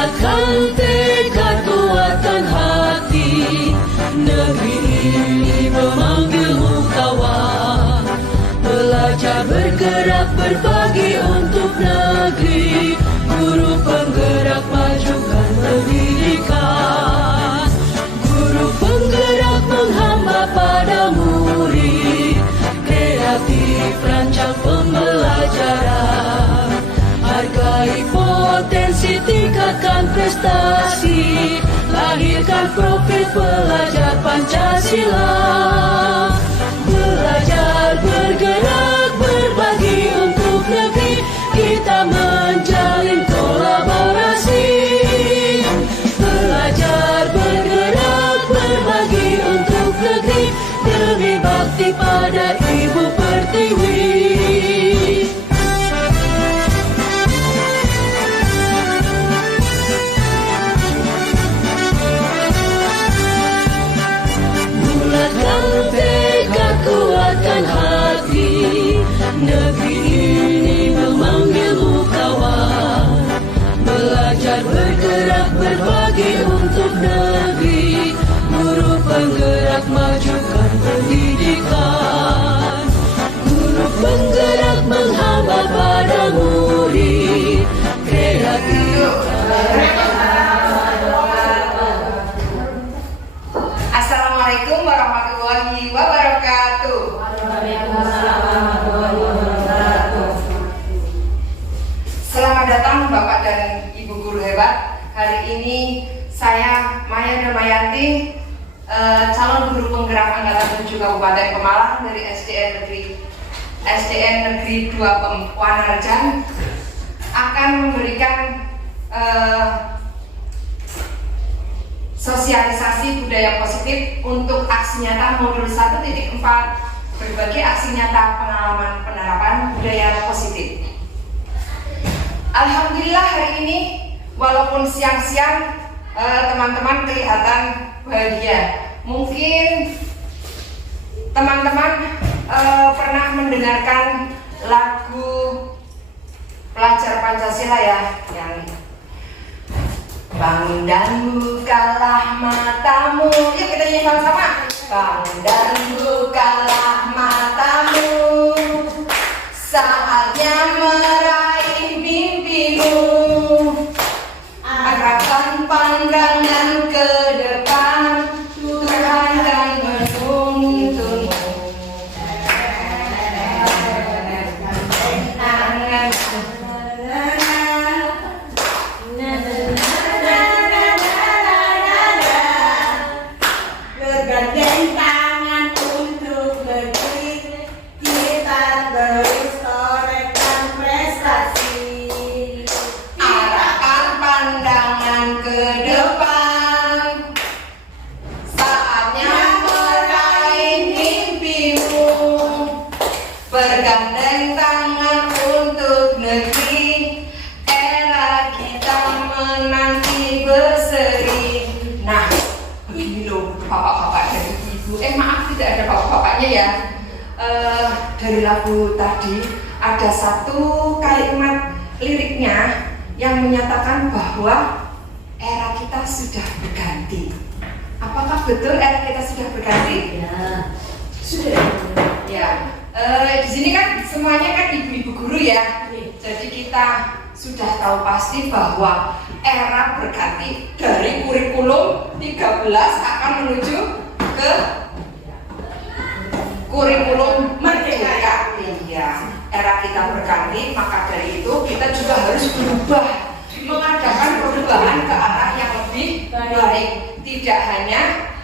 Bulatkan tekad kuatkan hati, negeri ini memanggilmu kawan. Belajar bergerak berbagi untuk negeri, guru penggerak majukan pendidikan. Guru penggerak menghamba pada murid, kreatif rancang pembelajaran. Hargai potensi, tingkatkan prestasi, lahirkan profil pelajar Pancasila. Belajar bergerak berbagi untuk negeri, kita menjalin kolaborasi. Belajar bergerak berbagi untuk negeri, demi bakti pada Ibu Pertiwi. Bulatkan tekad kuatkan hati, negeri ini memanggilmu kawan. Belajar bergerak berbagi untuk negeri, guru penggerak majukan pendidikan. Guru penggerak menghamba pada murid, kreatif. Assalamualaikum warahmatullahi wabarakatuh. Waalaikumsalam warahmatullahi wabarakatuh. Selamat datang Bapak dan Ibu guru hebat. Hari ini saya Maya Damayanti, calon guru penggerak angkatan 7 Kabupaten Pemalang dari SDN Negeri 2 Wanarjan, akan memberikan sosialisasi budaya positif untuk aksi nyata modul 1.4, berbagi aksi nyata pengalaman penerapan budaya positif. Alhamdulillah hari ini walaupun siang-siang teman-teman kelihatan bahagia. Mungkin teman-teman pernah mendengarkan lagu pelajar Pancasila ya, yang bangun dan bukalah matamu. Yuk kita nyanyi sama-sama. Bangun dan bukalah matamu, saatnya meraih mimpimu. Arahkan pandangan ke depan, Tuhan akan menuntunmu. Bergandeng tangan untuk negeri, kita terus torehkan prestasi. Arahkan pandangan ke depan, saatnya meraih mimpimu. Bergandeng tangan untuk negeri, era kita menanti berseri. Nah, ini loh bapak-bapak dan ibu. Maaf tidak ada bapak-bapaknya ya. Dari lagu tadi ada satu kalimat liriknya yang menyatakan bahwa era kita sudah berganti. Apakah betul era kita sudah berganti? Ya, Sudah. Ya. Di sini kan semuanya kan ibu-ibu guru ya. Jadi kita sudah tahu pasti bahwa era berganti dari kurikulum 13 akan menuju ke kurikulum merdeka. Iya, era kita berganti, maka dari itu kita juga harus berubah, mengadakan perubahan ke arah yang lebih baik. Tidak hanya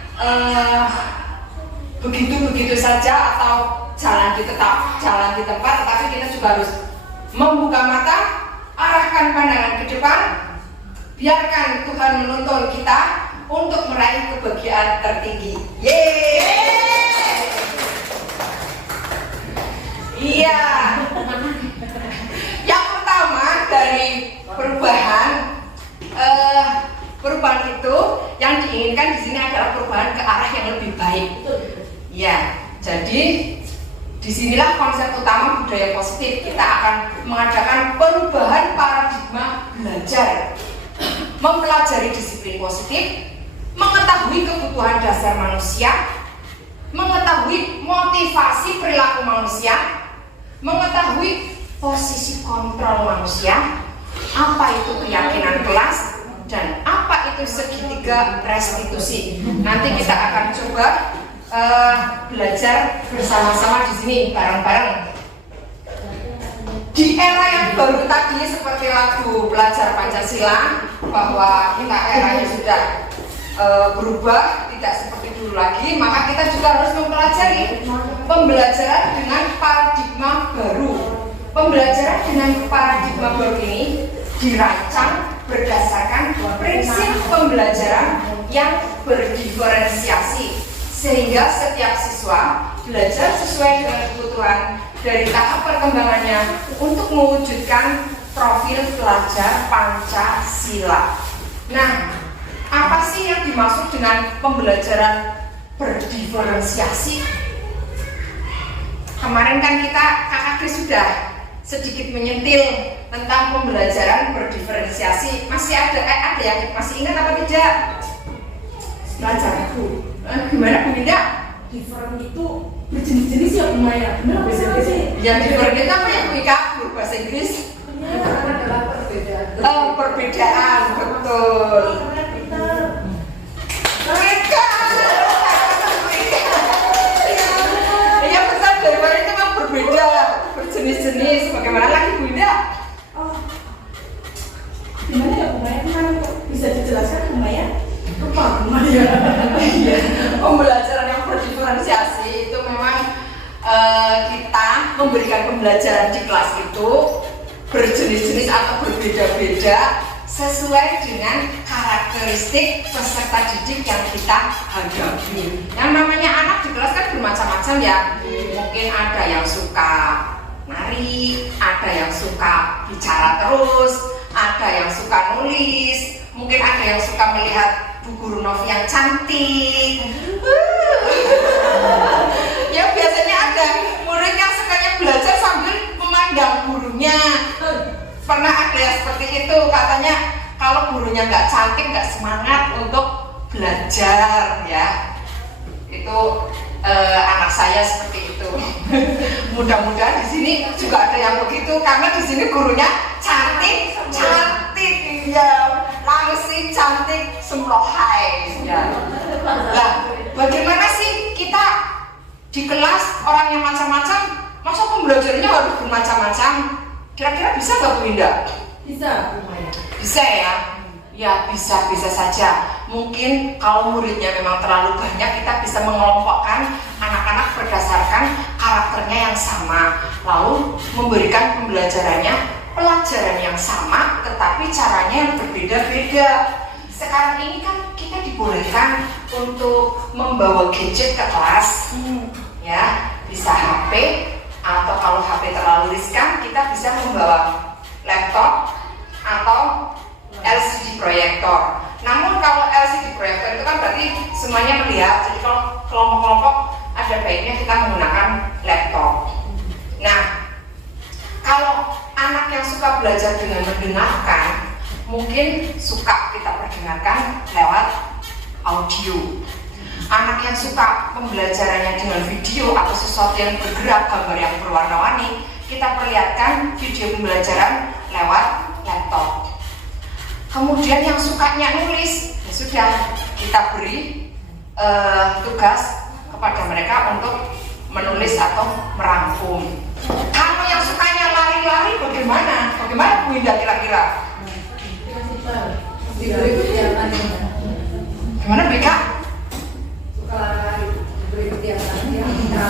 begitu-begitu saja atau jalan di tempat, tetapi kita juga harus membuka mata, arahkan pandangan ke depan, biarkan Tuhan menuntun kita untuk meraih kebahagiaan tertinggi. Yeay! Iya. Yang pertama dari perubahan itu yang diinginkan di sini adalah perubahan ke arah yang lebih baik. Ya, jadi disinilah konsep utama budaya positif. Kita akan mengadakan perubahan paradigma belajar. mempelajari disiplin positif, mengetahui kebutuhan dasar manusia, mengetahui motivasi perilaku manusia, mengetahui posisi kontrol manusia, apa itu keyakinan kelas, dan apa itu segitiga restitusi. Nanti kita akan coba belajar bersama-sama di sini bareng-bareng. Di era yang baru tadi seperti lagu Pelajar Pancasila, bahwa kita eranya sudah berubah, tidak seperti dulu lagi, maka kita juga harus mempelajari pembelajaran dengan paradigma baru. Pembelajaran dengan paradigma baru ini dirancang berdasarkan prinsip pembelajaran yang berdiferensiasi, sehingga setiap siswa belajar sesuai dengan kebutuhan dari tahap perkembangannya untuk mewujudkan profil pelajar Pancasila. Nah, apa sih yang dimaksud dengan pembelajaran berdiferensiasi? Kemarin kan kita KKD sudah sedikit menyentil tentang pembelajaran berdiferensiasi. Masih ada yang masih ingat apa tidak? Belajar Bu. Gimana Bu Dinda? Different itu berjenis-jenis ya Bu Maya. Benar apa sih? Yang different itu apa ya Bu Ika? Berbahasa Inggris? Adalah perbedaan. Perbedaan, betul. Mereka. Ya betul, daripada itu memang berbeda, berjenis-jenis. Bagaimana lagi Bu Dinda? Gimana ya Bu Maya? Bisa dijelaskan Bu Maya? Apa Bu Maya? Pembelajaran yang berdiferensiasi itu memang kita memberikan pembelajaran di kelas itu berjenis-jenis atau berbeda-beda sesuai dengan karakteristik peserta didik yang kita hadapi. Yang namanya anak di kelas kan bermacam-macam ya. Mungkin ada yang suka nari, ada yang suka bicara terus, ada yang suka nulis, mungkin ada yang suka melihat Bu Guru Novi yang cantik. Ya biasanya ada murid yang sukanya belajar sambil memandang gurunya. Pernah ada yang seperti itu, katanya kalau gurunya nggak cantik nggak semangat untuk belajar ya. Itu anak saya seperti itu. Mudah-mudahan di sini juga ada yang begitu, karena di sini gurunya cantik ya, langsing cantik semlohai ya. Nah, bagaimana sih kita di kelas orang yang macam-macam, masa pembelajarannya harus bermacam-macam? Kira-kira bisa nggak Bu Indah? Bisa Bu Maya. Bisa ya? Ya bisa saja. Mungkin kalau muridnya memang terlalu banyak, kita bisa mengelompokkan anak-anak berdasarkan karakternya yang sama, lalu memberikan pembelajarannya pelajaran yang sama, tetapi caranya yang berbeda-beda. Sekarang ini kan kita dibolehkan untuk membawa gadget ke kelas, ya, bisa HP, atau kalau HP terlalu riskan, kita bisa membawa laptop atau LCD proyektor. Namun kalau LCD proyektor itu kan berarti semuanya melihat, jadi kalau kelompok-kelompok ada baiknya kita menggunakan laptop. Nah, kalau anak yang suka belajar dengan mendengarkan, mungkin suka kita perdengarkan lewat audio. Anak yang suka pembelajarannya dengan video atau sesuatu yang bergerak, gambar yang berwarna-warni, kita perlihatkan video pembelajaran lewat laptop. Kemudian yang sukanya nulis, ya sudah, kita beri tugas kepada mereka untuk menulis atau merangkum. Kalau yang sukanya lari-lari bagaimana? Bagaimana Bu Indah kira-kira? Gimana BK?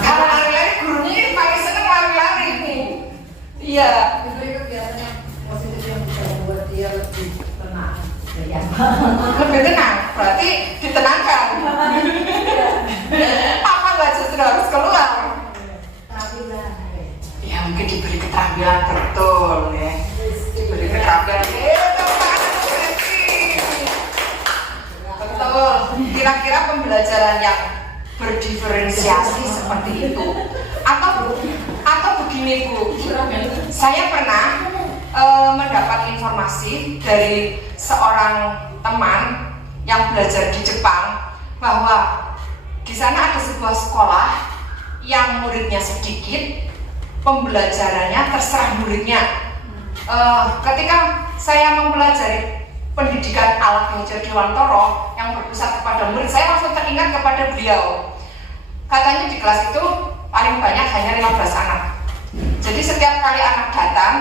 Kalau lari-lari gurunya ini paling seneng lari-lari ini. Iya. Lebih tenang, berarti ditenangkan. Apa nggak justru harus keluar? Ya mungkin diberi keterampilan, betul ya. Diberi keterampilan. Betul. Kira-kira pembelajaran yang berdiferensiasi seperti itu. Atau begini Bu, saya pernah mendapat informasi dari seorang teman yang belajar di Jepang bahwa di sana ada sebuah sekolah yang muridnya sedikit, pembelajarannya terserah muridnya. Ketika saya mempelajari pendidikan ala Ki Hajar Dewantara yang berpusat kepada murid, saya langsung teringat kepada beliau. Katanya di kelas itu paling banyak hanya 15 anak. Jadi setiap kali anak datang,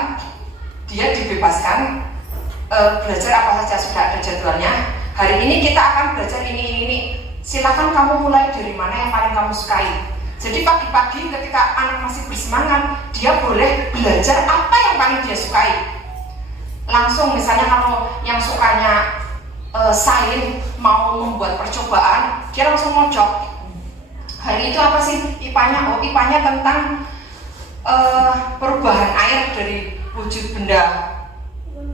dia dibebaskan belajar apa saja, sudah ada jadwalnya. Hari ini kita akan belajar ini. Silakan kamu mulai dari mana yang paling kamu sukai. Jadi pagi-pagi ketika anak masih bersemangat, dia boleh belajar apa yang paling dia sukai. Langsung misalnya kalau yang sukanya sains, mau membuat percobaan, dia langsung mojok. Hari itu apa sih IPA-nya? Oh, IPA-nya tentang perubahan air dari wujud benda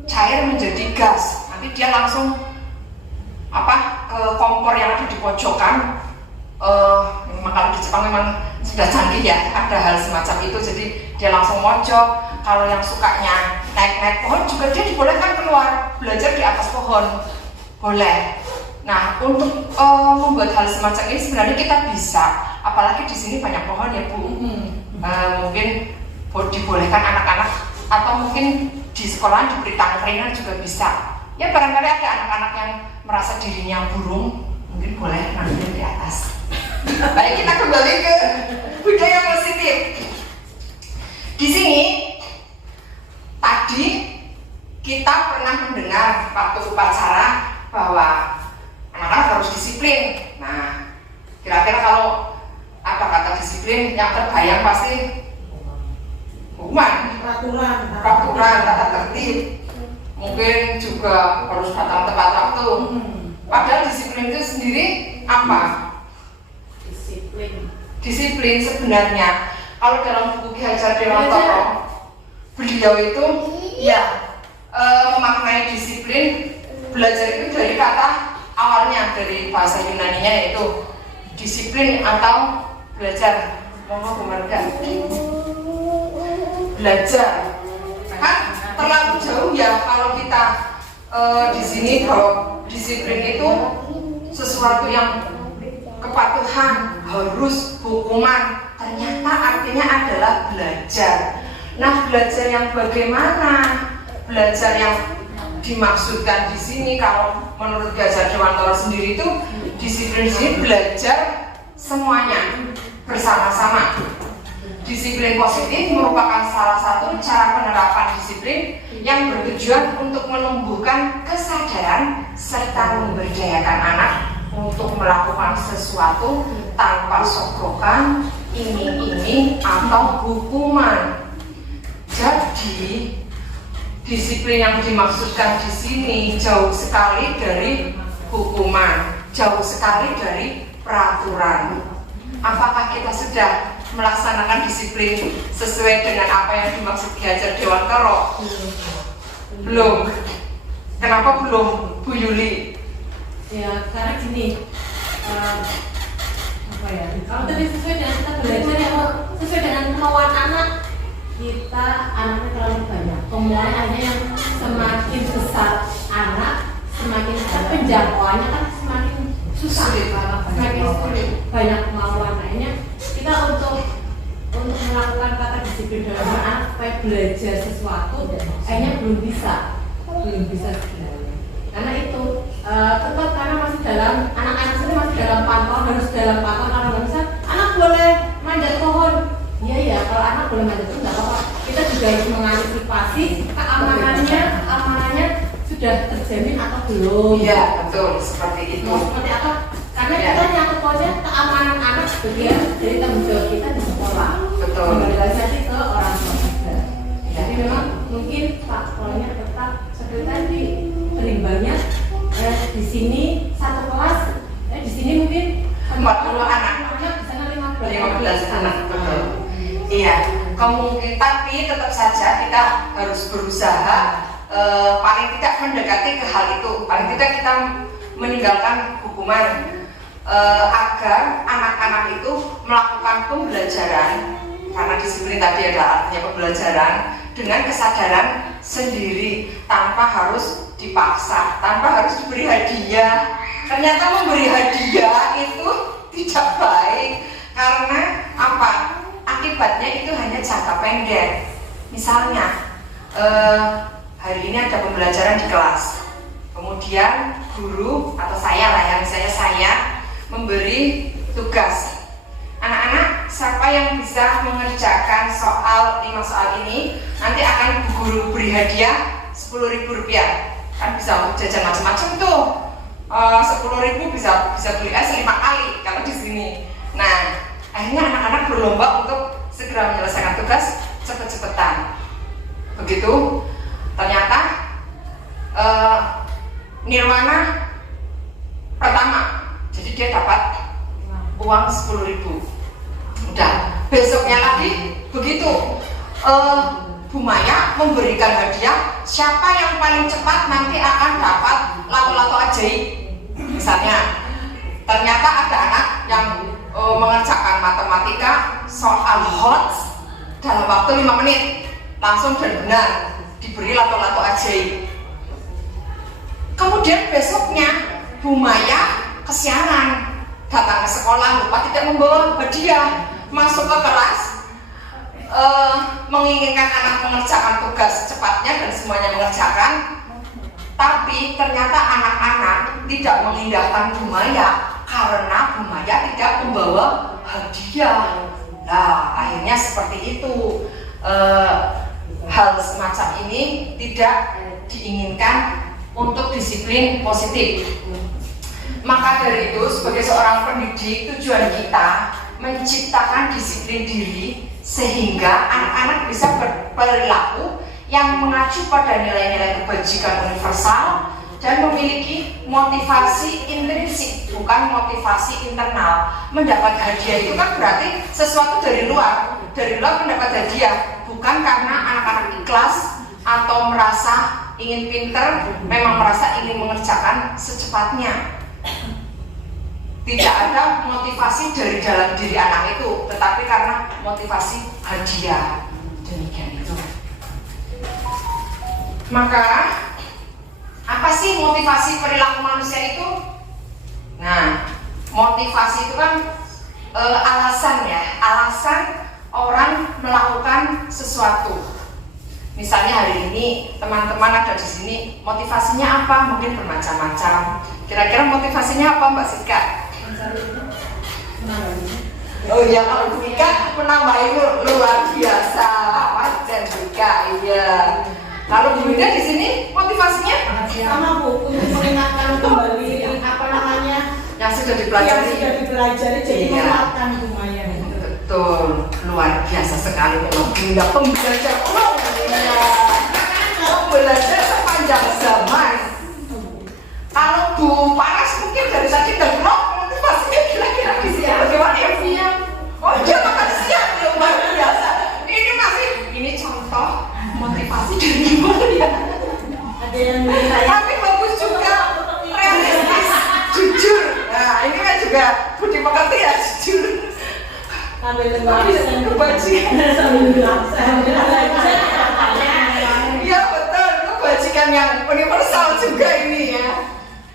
cair menjadi gas. Nanti dia langsung ke kompor yang ada di pojokan. Memang kalau di Jepang memang sudah canggih ya, ada hal semacam itu. Jadi dia langsung mojok. Kalau yang sukanya naik-naik pohon juga dia dibolehkan keluar belajar di atas pohon, boleh. Nah, untuk membuat hal semacam ini sebenarnya kita bisa, apalagi di sini banyak pohon ya Bu. Mungkin dibolehkan anak-anak, atau mungkin di sekolah diberi tangkringan juga bisa. Ya barangkali ada anak-anak yang merasa dirinya burung, mungkin boleh naik di atas. Baik, kita kembali ke budaya positif. Di sini tadi kita pernah mendengar waktu upacara bahwa anak-anak harus disiplin. Nah, kira-kira kalau ada kata disiplin yang terbayang pasti hukuman, peraturan, tata tertib. Mungkin juga harus datang tepat waktu. Padahal disiplin itu sendiri apa? Disiplin sebenarnya kalau dalam buku Ki Hajar Dewantara, beliau itu memaknai disiplin, belajar itu dari kata awalnya dari bahasa Yunaninya yaitu disiplin atau belajar. Belajar kan terlalu jauh ya kalau kita di sini bahwa disiplin itu sesuatu yang kepatuhan, harus, hukuman, ternyata artinya adalah belajar. Nah, belajar yang bagaimana? Belajar yang dimaksudkan di sini kalau menurut Ki Hajar Dewantara sendiri itu disiplin sini belajar semuanya bersama-sama. Disiplin positif merupakan salah satu cara penerapan disiplin yang bertujuan untuk menumbuhkan kesadaran serta memberdayakan anak untuk melakukan sesuatu tanpa sogokan, iming-iming atau hukuman. Jadi disiplin yang dimaksudkan di sini jauh sekali dari hukuman, jauh sekali dari peraturan. Apakah kita sudah melaksanakan disiplin sesuai dengan apa yang dimaksud Ki Hajar Dewantara? Belum. Kenapa belum, Bu Yuli? Ya, karena gini, kalau tadi sesuai dengan kita belajar ya, sesuai dengan kemauan anak, kita anaknya terlalu banyak. Kemauannya yang semakin besar anak, semakin penjangkauannya kan semakin susah, semakin sulit, banyak kemauan. Akhirnya kita untuk melakukan kata disiplin dalam anak supaya belajar sesuatu, akhirnya belum bisa sebenarnya. Karena itu tetap karena masih dalam anak-anak sendiri masih dalam pantauan, harus dalam pantauan. Kalau nggak bisa, anak boleh manjat pohon. Iya ya, kalau anak boleh manjat pohon nggak apa-apa. Kita juga harus mengantisipasi keamanannya sudah terjamin atau belum. Iya betul, seperti itu. Seperti apa? Karena kita nyangkut pokoknya keamanan anak bagian dari tanggung jawab kita di sekolah. Betul. Kembali ke orang tua juga. Jadi memang mungkin faktornya tetap seperti tadi berimbangnya. Di sini satu kelas, di sini mungkin 40 anak, di sana 15 anak. Betul. Iya. Kemungkinan, tapi tetap saja kita harus berusaha paling tidak mendekati ke hal itu. Paling tidak kita meninggalkan hukuman agar anak-anak itu melakukan pembelajaran, karena disiplin tadi adalah artinya pembelajaran dengan kesadaran sendiri tanpa harus dipaksa, tanpa harus diberi hadiah. Ternyata memberi hadiah itu tidak baik karena apa? Akibatnya itu hanya jangka pendek. Misalnya hari ini ada pembelajaran di kelas, kemudian guru atau saya lah ya, misalnya saya memberi tugas, anak-anak siapa yang bisa mengerjakan 5 soal ini nanti akan guru beri hadiah Rp10.000, kan bisa untuk jajan macam-macam tuh. 10.000 bisa beli es 5 kali kalau di sini. Nah, akhirnya anak-anak berlomba untuk segera menyelesaikan tugas cepet-cepetan. Begitu, ternyata Nirwana pertama, jadi dia dapat uang 10.000. Udah, besoknya lagi begitu. Bu Maya memberikan hadiah, siapa yang paling cepat nanti akan dapat lato-lato ajaib. Misalnya, ternyata ada anak yang mengerjakan matematika soal HOTS dalam waktu 5 menit, langsung dan benar diberi lato-lato ajaib. Kemudian besoknya Bu Maya kesiangan, datang ke sekolah lupa tidak membawa hadiah, masuk ke kelas menginginkan anak mengerjakan tugas secepatnya dan semuanya mengerjakan, tapi ternyata anak-anak tidak mengindahkan Bu Maya karena Bu Maya tidak membawa hadiah. Nah, akhirnya seperti itu. Hal semacam ini tidak diinginkan untuk disiplin positif. Maka dari itu, sebagai seorang pendidik, tujuan kita menciptakan disiplin diri sehingga anak-anak bisa berperilaku yang mengacu pada nilai-nilai kebajikan universal dan memiliki motivasi intrinsik, bukan motivasi internal. Mendapat hadiah itu kan berarti sesuatu dari luar mendapat hadiah, bukan karena anak-anak ikhlas atau merasa ingin pinter, memang merasa ingin mengerjakan secepatnya. Tidak ada motivasi dari dalam diri anak itu, tetapi karena motivasi hadiah. Demikian itu. Maka apa sih motivasi perilaku manusia itu? Nah, motivasi itu kan alasan ya, alasan orang melakukan sesuatu. Misalnya hari ini teman-teman ada di sini, motivasinya apa? Mungkin bermacam-macam. Kira-kira motivasinya apa, Mbak Sika? Oh iya, kalau Bu Ika menambah ilmu luar biasa, wajar Ika, iya. Lalu Bu Ida di sini motivasinya? Sama Bu, untuk mengingatkan kembali apa namanya yang sudah dipelajari, jadi iya. menguatkan Bu Maya. Betul, luar biasa sekali memang Bu Ida pembelajar. Oh iya, pembelajar sepanjang zaman. Kalau Bu Paras mungkin dari tadi dengar motivasinya kira-kira di sini bagaimana ya? Siap. Oh dia makan siap, ya luar biasa. Ini contoh motivasi dari gimana ya? Ada yang saya. Tapi bagus juga, realistis, jujur. Nah ini kan juga budi pekerti ya, jujur. Sambil menjelaskan kebajikan. Iya betul, kebajikan yang universal juga ini ya.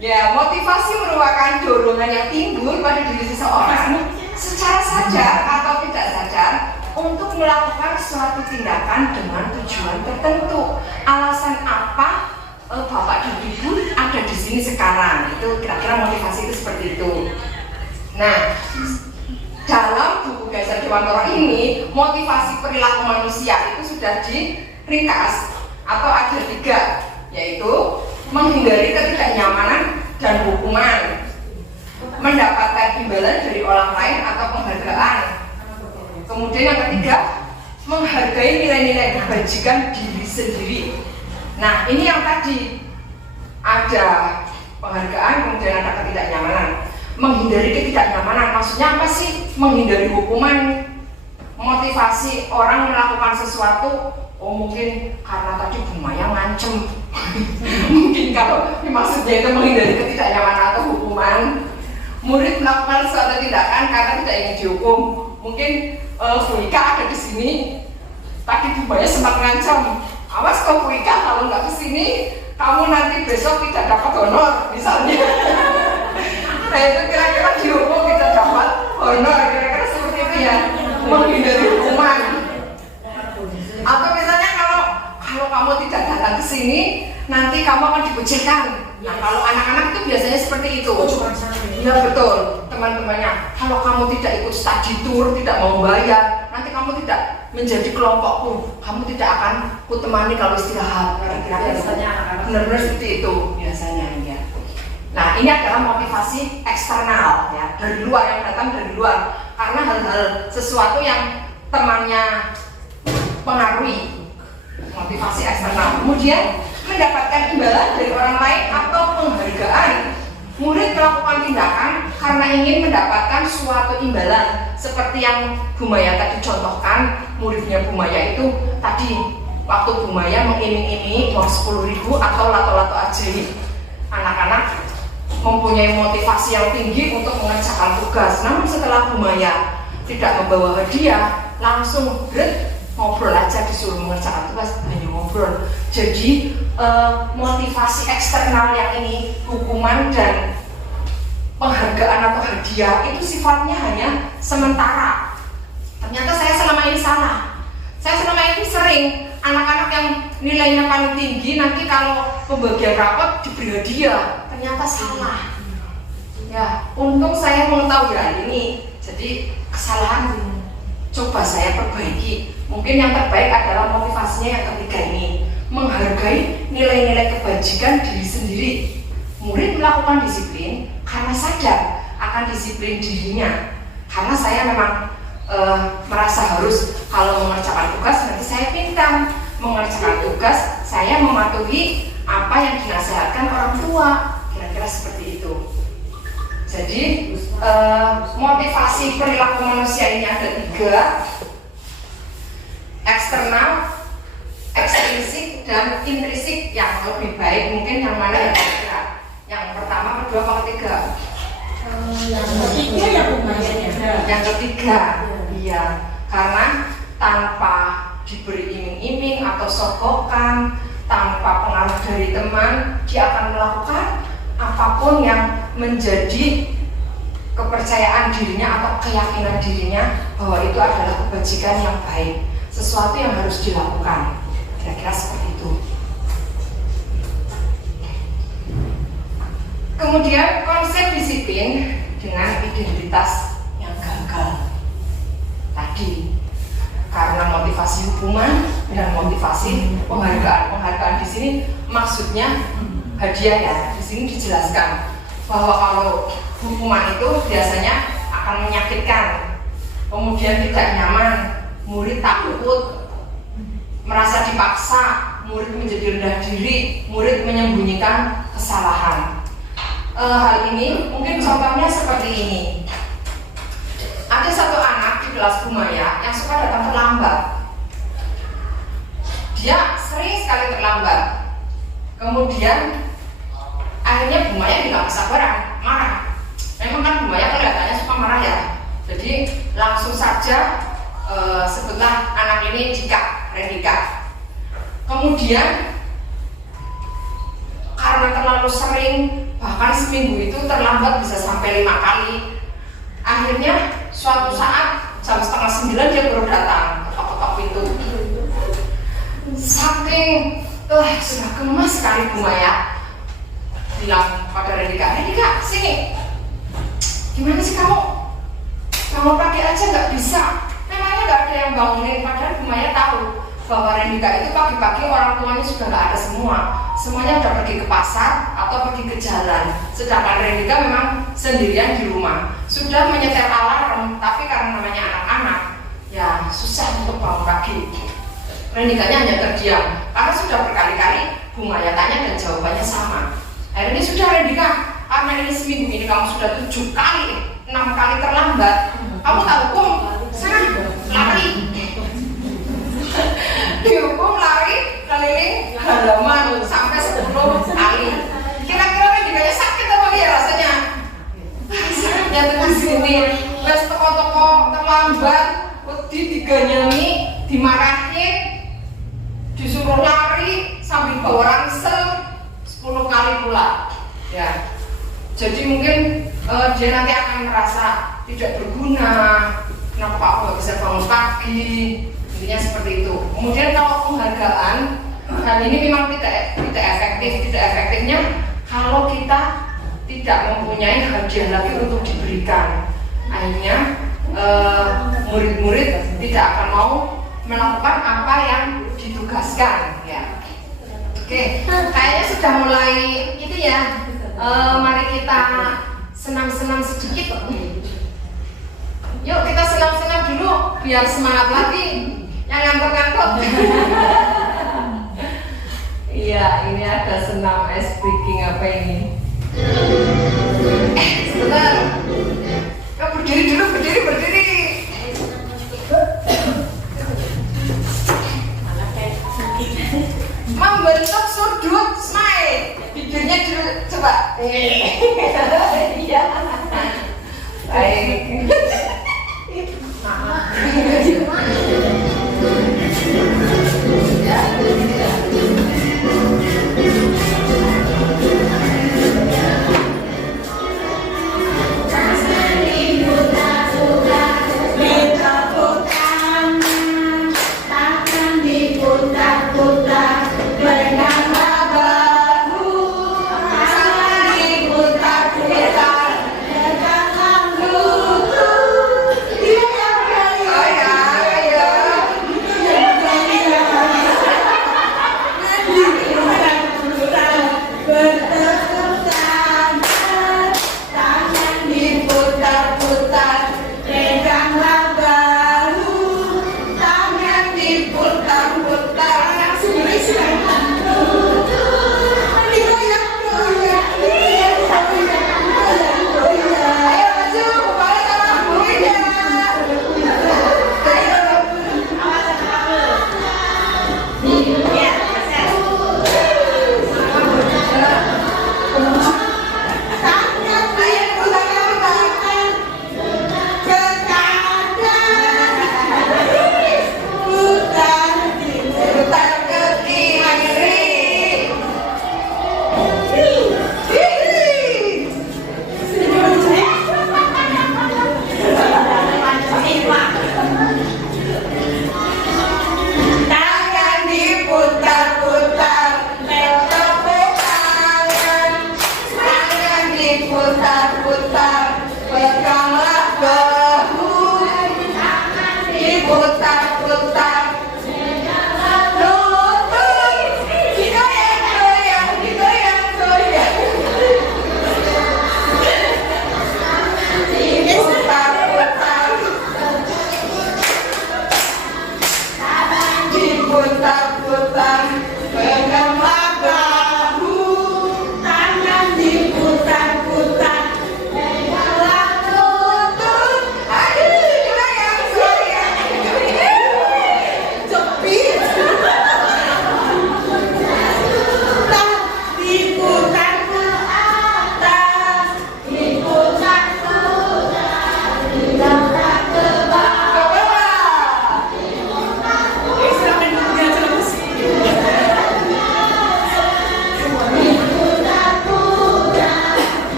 Ya, motivasi merupakan dorongan yang timbul pada diri seseorang secara sadar atau tidak sadar untuk melakukan suatu tindakan dengan tujuan tertentu. Alasan apa Bapak dan Ibu ada di sini sekarang? Itu kira-kira motivasi itu seperti itu. Nah, dalam buku Gajar Dewantoro ini, motivasi perilaku manusia itu sudah diringkas atau ada 3, yaitu menghindari ketidaknyamanan dan hukuman, mendapatkan imbalan dari orang lain atau penghargaan. Kemudian yang ketiga, menghargai nilai-nilai kebajikan diri sendiri. Nah ini yang tadi ada penghargaan, kemudian ada ketidaknyamanan. Menghindari ketidaknyamanan, maksudnya apa sih? Menghindari hukuman. Motivasi orang melakukan sesuatu, oh mungkin karena tadi Bu Maya ngancem. Mungkin kalau maksudnya itu menghindari ketidaknyamanan atau hukuman. Murid melakukan suatu tindakan karena tidak ingin dihukum. Mungkin Bu Ika ada di sini. Tadi Bu Maya sempat ngancam, awas kau Wika, kalau nggak kesini kamu nanti besok tidak dapat honor misalnya. Nah itu kira-kira dihukum tidak dapat honor, kira-kira seperti itu ya, menghindari hukuman. Atau misalnya kalau kamu tidak datang ke sini, nanti kamu akan dikucilkan. Nah kalau anak-anak itu biasanya seperti itu. Iya betul, teman-temannya. Kalau kamu tidak ikut study tour, tidak mau bayar, nanti kamu tidak menjadi kelompokku. Kamu tidak akan kutemani kalau istirahat. Kira-kira benar-benar seperti itu biasanya ya. Nah ini adalah motivasi eksternal ya, dari luar, yang datang dari luar. Karena hal-hal sesuatu yang temannya pengaruhi, motivasi eksternal. Kemudian mendapatkan imbalan dari orang lain atau penghargaan. Murid melakukan tindakan karena ingin mendapatkan suatu imbalan, seperti yang Bu Maya tadi contohkan. Muridnya Bu Maya itu tadi waktu Bu Maya mengiming-imingi uang 10.000 atau lato-lato ajaib. Anak-anak mempunyai motivasi yang tinggi untuk mengerjakan tugas. Namun setelah Bu Maya tidak membawa hadiah, langsung ngobrol aja, disuruh mengerjakan tugas, hanya ngobrol. Jadi motivasi eksternal yang ini, hukuman dan penghargaan atau hadiah, itu sifatnya hanya sementara. Ternyata saya selama ini salah. Saya selama ini sering anak-anak yang nilainya paling tinggi, nanti kalau pembagian rapot diberi hadiah, ternyata salah. Ya, untung saya mengetahui hal ini. Jadi kesalahan coba saya perbaiki. Mungkin yang terbaik adalah motivasinya yang ketiga ini, menghargai nilai-nilai kebajikan diri sendiri. Murid melakukan disiplin karena sadar akan disiplin dirinya. Karena saya memang merasa harus kalau mengerjakan tugas nanti saya pintar. Mengerjakan tugas saya mematuhi apa yang dinasihatkan orang tua. Kira-kira seperti itu. Jadi motivasi perilaku manusia ini ada 3. Eksternal, ekstrinsik, dan intrinsik. Yang lebih baik mungkin yang mana yang ketiga? Yang pertama, kedua, apa ketiga? Yang ketiga ya Bu Maya. Yang ketiga, iya. Karena tanpa diberi iming-iming atau sogokan, tanpa pengaruh dari teman, dia akan melakukan apapun yang menjadi kepercayaan dirinya atau keyakinan dirinya bahwa itu adalah kebajikan yang baik, sesuatu yang harus dilakukan. Kira-kira seperti itu. Kemudian konsep disiplin dengan identitas yang gagal tadi, karena motivasi hukuman dan motivasi penghargaan. Penghargaan di sini maksudnya hadiah ya. Di sini dijelaskan bahwa kalau hukuman itu biasanya akan menyakitkan, kemudian tidak nyaman, murid takut, merasa dipaksa, murid menjadi rendah diri, murid menyembunyikan kesalahan. Hal ini mungkin contohnya seperti ini. Ada satu anak di kelas Bu Maya yang suka datang terlambat. Dia sering sekali terlambat. Kemudian akhirnya Bu Maya tidak kesabaran, marah. Memang kan Bu Maya kelihatannya suka marah ya. Jadi langsung saja sebutlah anak ini Rendika. Kemudian karena terlalu sering, bahkan seminggu itu terlambat bisa sampai 5 kali. Akhirnya suatu saat jam 8:30 dia baru datang, ketok-ketok pintu. Saking sudah gemes sekali Bu Maya, bilang pada Rendika, sini. Gimana sih kamu? Kamu pagi aja nggak bisa. Memangnya nggak ada yang bangunin. Padahal Bu Maya tahu bahwa Rendika itu pagi-pagi orang tuanya sudah nggak ada semua. Semuanya udah pergi ke pasar atau pergi ke jalan. Sedangkan Rendika memang sendirian di rumah. Sudah menyetel alarm, tapi karena namanya anak-anak, ya susah untuk bangun pagi. Rendikanya hanya terdiam, karena sudah berkali-kali Bu Maya tanya dan jawabannya sama. Akhirnya sudah Rendika, karena ini seminggu ini kamu sudah 7 kali, 6 kali terlambat. Kamu tak hukum, sana lari. Dihukum lari keliling halaman sampai 10 kali. Kira-kira Rendikanya sakit apa dia rasanya? Sakitnya tuh di sini. Terus toko-toko terlambat, diganyangi, dimarahin, disuruh lari. Ya, jadi mungkin dia nanti akan merasa tidak berguna. Kenapa aku nggak bisa bangun pagi? Intinya seperti itu. Kemudian kalau penghargaan, hal ini memang tidak efektif. Tidak efektifnya kalau kita tidak mempunyai hadiah lagi untuk diberikan. Akhirnya murid-murid tidak akan mau melakukan apa yang ditugaskan. Ya. Oke, kayaknya sudah mulai itu ya. Mari kita senam-senam sedikit. Yuk kita senam-senam dulu biar semangat lagi. Yang ngantuk-ngantuk. Iya, ini ada senam ice breaking apa ini? Sebentar. Kamu berdiri dulu, berdiri. Membentuk sudut smile. Bibirnya dulu coba. Iya. Baik.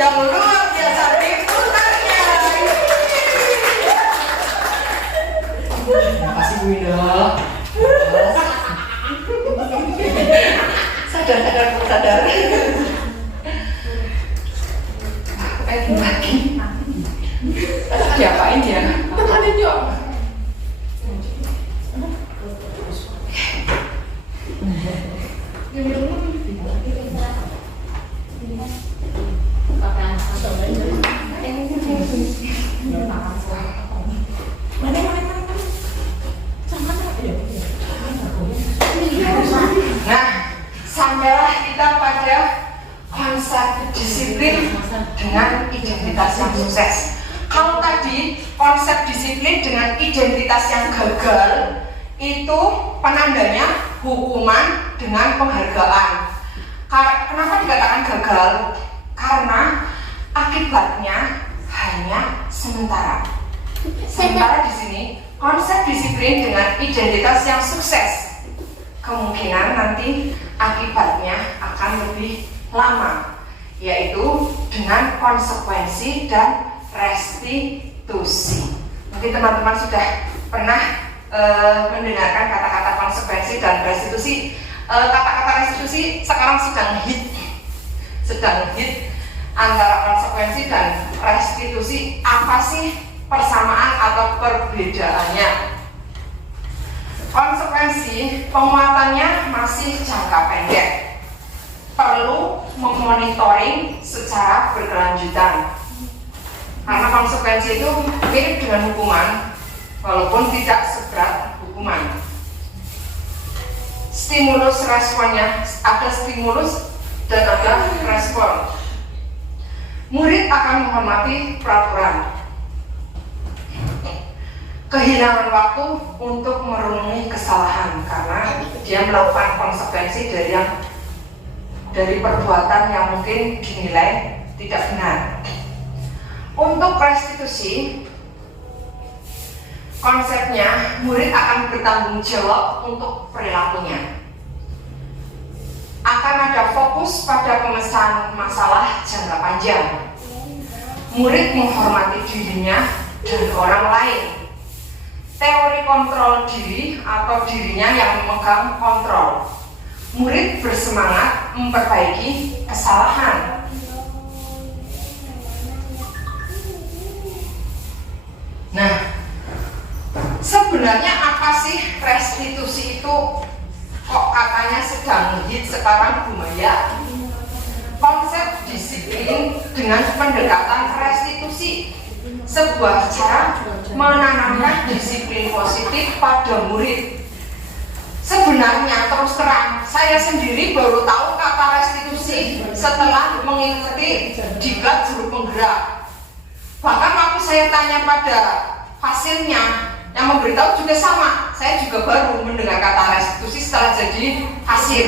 Yang luar biasa diputarnya. Terima kasih Bu Indah. Sadar. Lagi. Diapain dia? Temanin yuk. Nah, sampailah kita pada konsep disiplin dengan identitas yang sukses. Kalau tadi konsep disiplin dengan identitas yang gagal, itu penandanya hukuman dengan penghargaan. Kenapa dikatakan gagal? Karena akibatnya hanya sementara. Sementara di sini konsep disiplin dengan identitas yang sukses, kemungkinan nanti akibatnya akan lebih lama, yaitu dengan konsekuensi dan restitusi. Mungkin teman-teman sudah pernah mendengarkan kata-kata konsekuensi dan restitusi. Kata-kata restitusi sekarang sedang hit antara konsekuensi dan restitusi. Apa sih persamaan atau perbedaannya? Konsekuensi penguatannya masih jangka pendek, perlu memonitoring secara berkelanjutan. Karena konsekuensi itu mirip dengan hukuman, walaupun tidak seberat hukuman. Stimulus responnya, ada stimulus dan ada respon. Murid akan menghormati peraturan, kehilangan waktu untuk merenungi kesalahan karena dia melakukan konsekuensi dari perbuatan yang mungkin dinilai tidak benar. Untuk restitusi, konsepnya murid akan bertanggung jawab untuk perilakunya. Akan ada fokus pada pemecahan masalah jangka panjang. Murid menghormati dirinya dan orang lain. Teori kontrol diri atau dirinya yang memegang kontrol. Murid bersemangat memperbaiki kesalahan. Nah, sebenarnya apa sih restitusi itu? Kok katanya sedang hit sekarang, Bu Maya? Konsep disiplin dengan pendekatan restitusi, sebuah cara menanamkan disiplin positif pada murid. Sebenarnya terus terang, saya sendiri baru tahu kata restitusi setelah mengikuti diklat juru penggerak. Bahkan waktu saya tanya pada hasilnya, yang memberitahu juga sama. Saya juga baru mendengar kata restitusi setelah jadi hasil.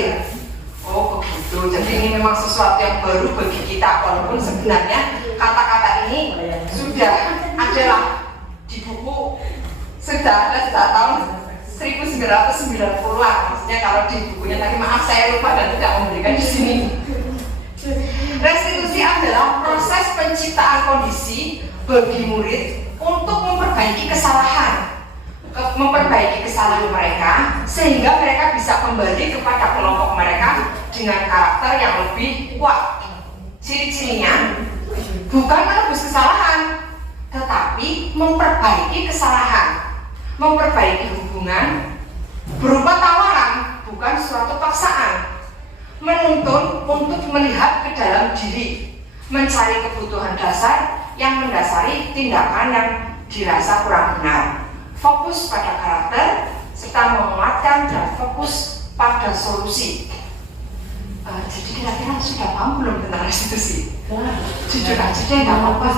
Oh begitu, jadi ini memang sesuatu yang baru bagi kita. Walaupun sebenarnya kata-kata ini sudah adalah di buku, sudah ada sejak tahun 1990-an. Maksudnya kalau di bukunya tadi, maaf saya lupa dan tidak memberikan di sini. Restitusi adalah proses penciptaan kondisi bagi murid untuk memperbaiki kesalahan mereka, sehingga mereka bisa kembali kepada kelompok mereka dengan karakter yang lebih kuat. Ciri-cirinya bukan menebus kesalahan, tetapi memperbaiki kesalahan, memperbaiki hubungan berupa tawaran, bukan suatu paksaan, menuntun untuk melihat ke dalam diri, mencari kebutuhan dasar yang mendasari tindakan yang dirasa kurang benar, fokus pada karakter, serta menguatkan dan fokus pada solusi. Jadi kira-kira sudah paham belum tentang restitusi? Jujur aja deh, nggak apa-apa.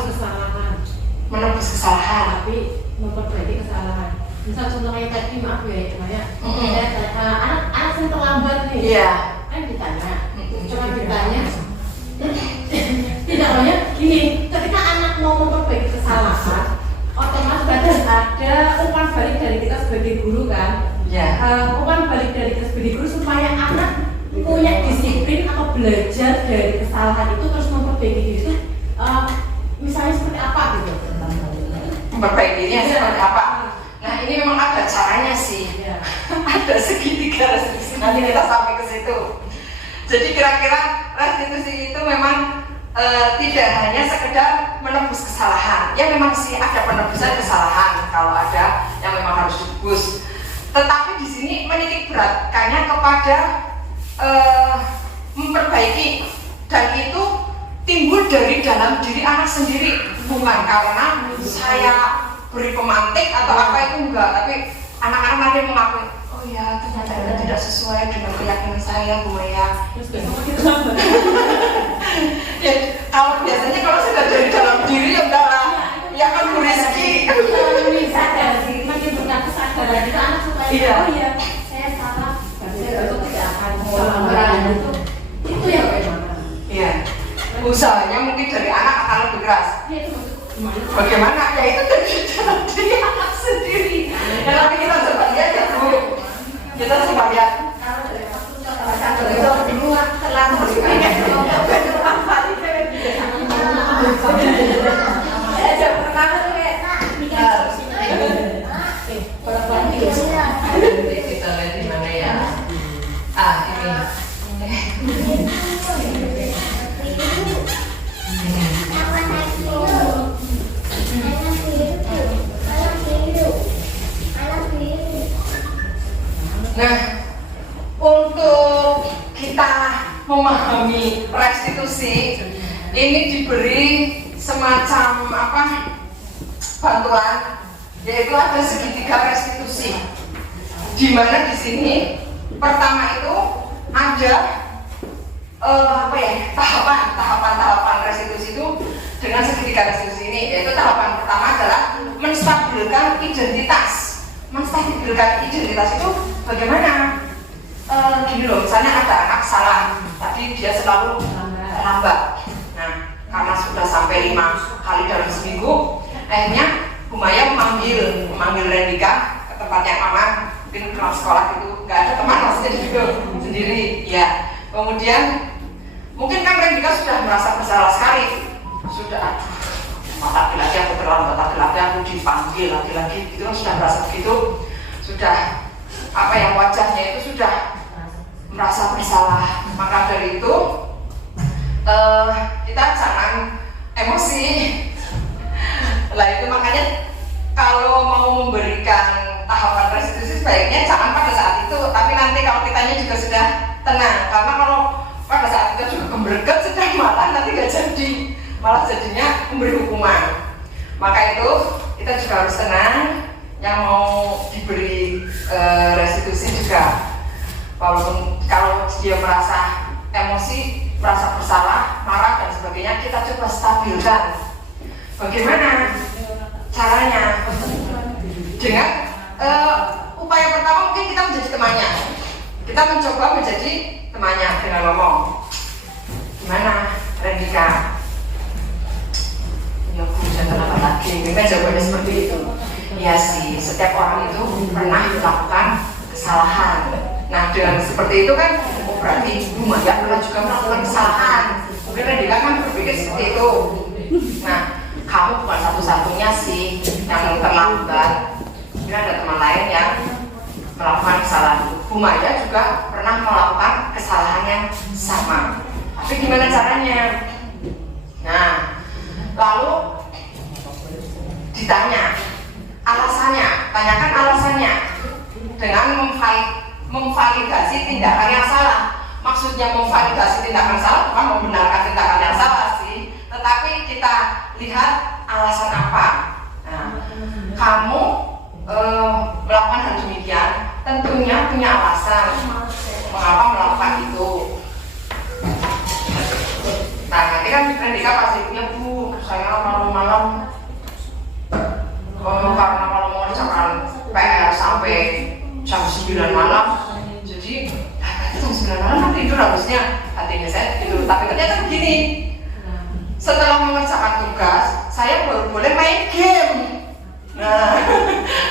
Menebus kesalahan, tapi memperbaiki kesalahan. Misal contohnya tadi, maaf ya, anak yang terlambat nih, kan ditanya, cuma ditanya, tidak banyak gini. Ketika anak mau memperbaiki kesalahan, otomatis ada umpan balik dari kita sebagai guru kan? Umpan balik dari kita sebagai guru supaya anak punya disiplin atau belajar dari kesalahan itu terus memperbaiki diri itu. Misalnya seperti apa gitu? Memperbaikinya seperti apa? Nah ini memang ada caranya sih. Ada segitiga restitusi. Nanti kita sampai ke situ. Jadi kira-kira restitusi itu memang tidak hanya sekedar menebus kesalahan. Ya memang sih ada penebusan kesalahan kalau ada yang memang harus ditebus. Tetapi di sini menitik beratkannya kepada memperbaiki, dan itu timbul dari dalam diri anak sendiri, bukan karena saya beri pemantik atau apa, itu enggak, tapi anak-anak nanti mengakui, oh oh ya ternyata itu tidak sesuai dengan keyakinan saya Bu ya. Terus besok kita lambat. Ya, kalau biasanya kalau sudah dari dalam diri ya enggak lah. Ya kan Bu Rizky. Sadar sih, makin berkat kesadaran itu anak supaya Iya. oh iya saya salah, saya besok tidak akan mengulangi itu yang bagaimana? Iya. Usahanya mungkin dari anak akan lebih keras. Ya itu maksud gimana? Bagaimana? Ya itu dari dalam diri anak sendiri. Ya tapi kita coba lihat ya Bu. Kita coba lihat. Kalau dari waktu salah satu itu dulu terlambat. Jam pertama tuh kayak Kita lihat di mana ya? Nah, untuk kita memahami restitusi ini diberi semacam bantuan, yaitu ada segitiga restitusi. Di mana di sini pertama itu ada tahapan restitusi itu dengan segitiga restitusi ini, yaitu tahapan pertama adalah menstabilkan identitas. Menstabilkan identitas itu bagaimana? Gini loh, misalnya ada anak salah, tapi dia selalu terlambat. Nah, karena sudah sampai 5 kali dalam seminggu, akhirnya Bu Maya memanggil Rendika ke tempat yang aman. Mungkin kelas sekolah itu nggak ada teman, maksudnya juga sendiri. Ya, kemudian mungkin kan Rendika sudah merasa bersalah sekali, sudah lagi aku terlambat, lagi aku dipanggil lagi gitu, sudah merasa begitu, sudah wajahnya itu sudah merasa bersalah. Maka dari itu kita jangan emosi. Lah itu makanya kalau mau memberikan tahapan restitusi sebaiknya jangan pada saat itu, tapi nanti kalau kitanya juga sudah tenang. Karena kalau pada saat kita juga gembreget sudah malah nanti nggak jadi, malah jadinya memberi hukuman. Maka itu kita juga harus tenang. Yang mau diberi restitusi juga, walaupun kalau dia merasa emosi, merasa bersalah, marah dan sebagainya, kita coba stabilkan. Bagaimana caranya? Dengan upaya pertama mungkin kita menjadi temannya. Kita mencoba menjadi temannya dengan ngomong, gimana Rendika? Ya Bu, jangan apa lagi. Kita jawabannya seperti itu. Ya sih, setiap orang itu pernah melakukan kesalahan. Nah, dengan seperti itu kan, oh berarti Bu Maya pernah juga melakukan kesalahan. Mungkin Rendika kan berpikir seperti itu. Nah, kamu bukan satu-satunya sih yang terlambat. Mungkin ada teman lain yang melakukan kesalahan. Bu Maya juga pernah melakukan kesalahan yang sama. Tapi gimana caranya? Nah, lalu ditanya alasannya, tanyakan alasannya dengan memvalidasi tindakan yang salah. Maksudnya memvalidasi tindakan salah bukan membenarkan tindakan yang salah sih, tetapi kita lihat alasan apa. Nah, kamu melakukan hal demikian tentunya punya alasan mengapa melakukan itu. Nah, nanti kan Rendika pasti punya, Bu, saya malam-malam karena kalau mau misalkan PR sampai jam 9 malam, jadi jam 9 malam kan tidur harusnya, hatinya saya tidur. Tapi ternyata begini, setelah mengerjakan tugas, saya baru boleh main game. Nah,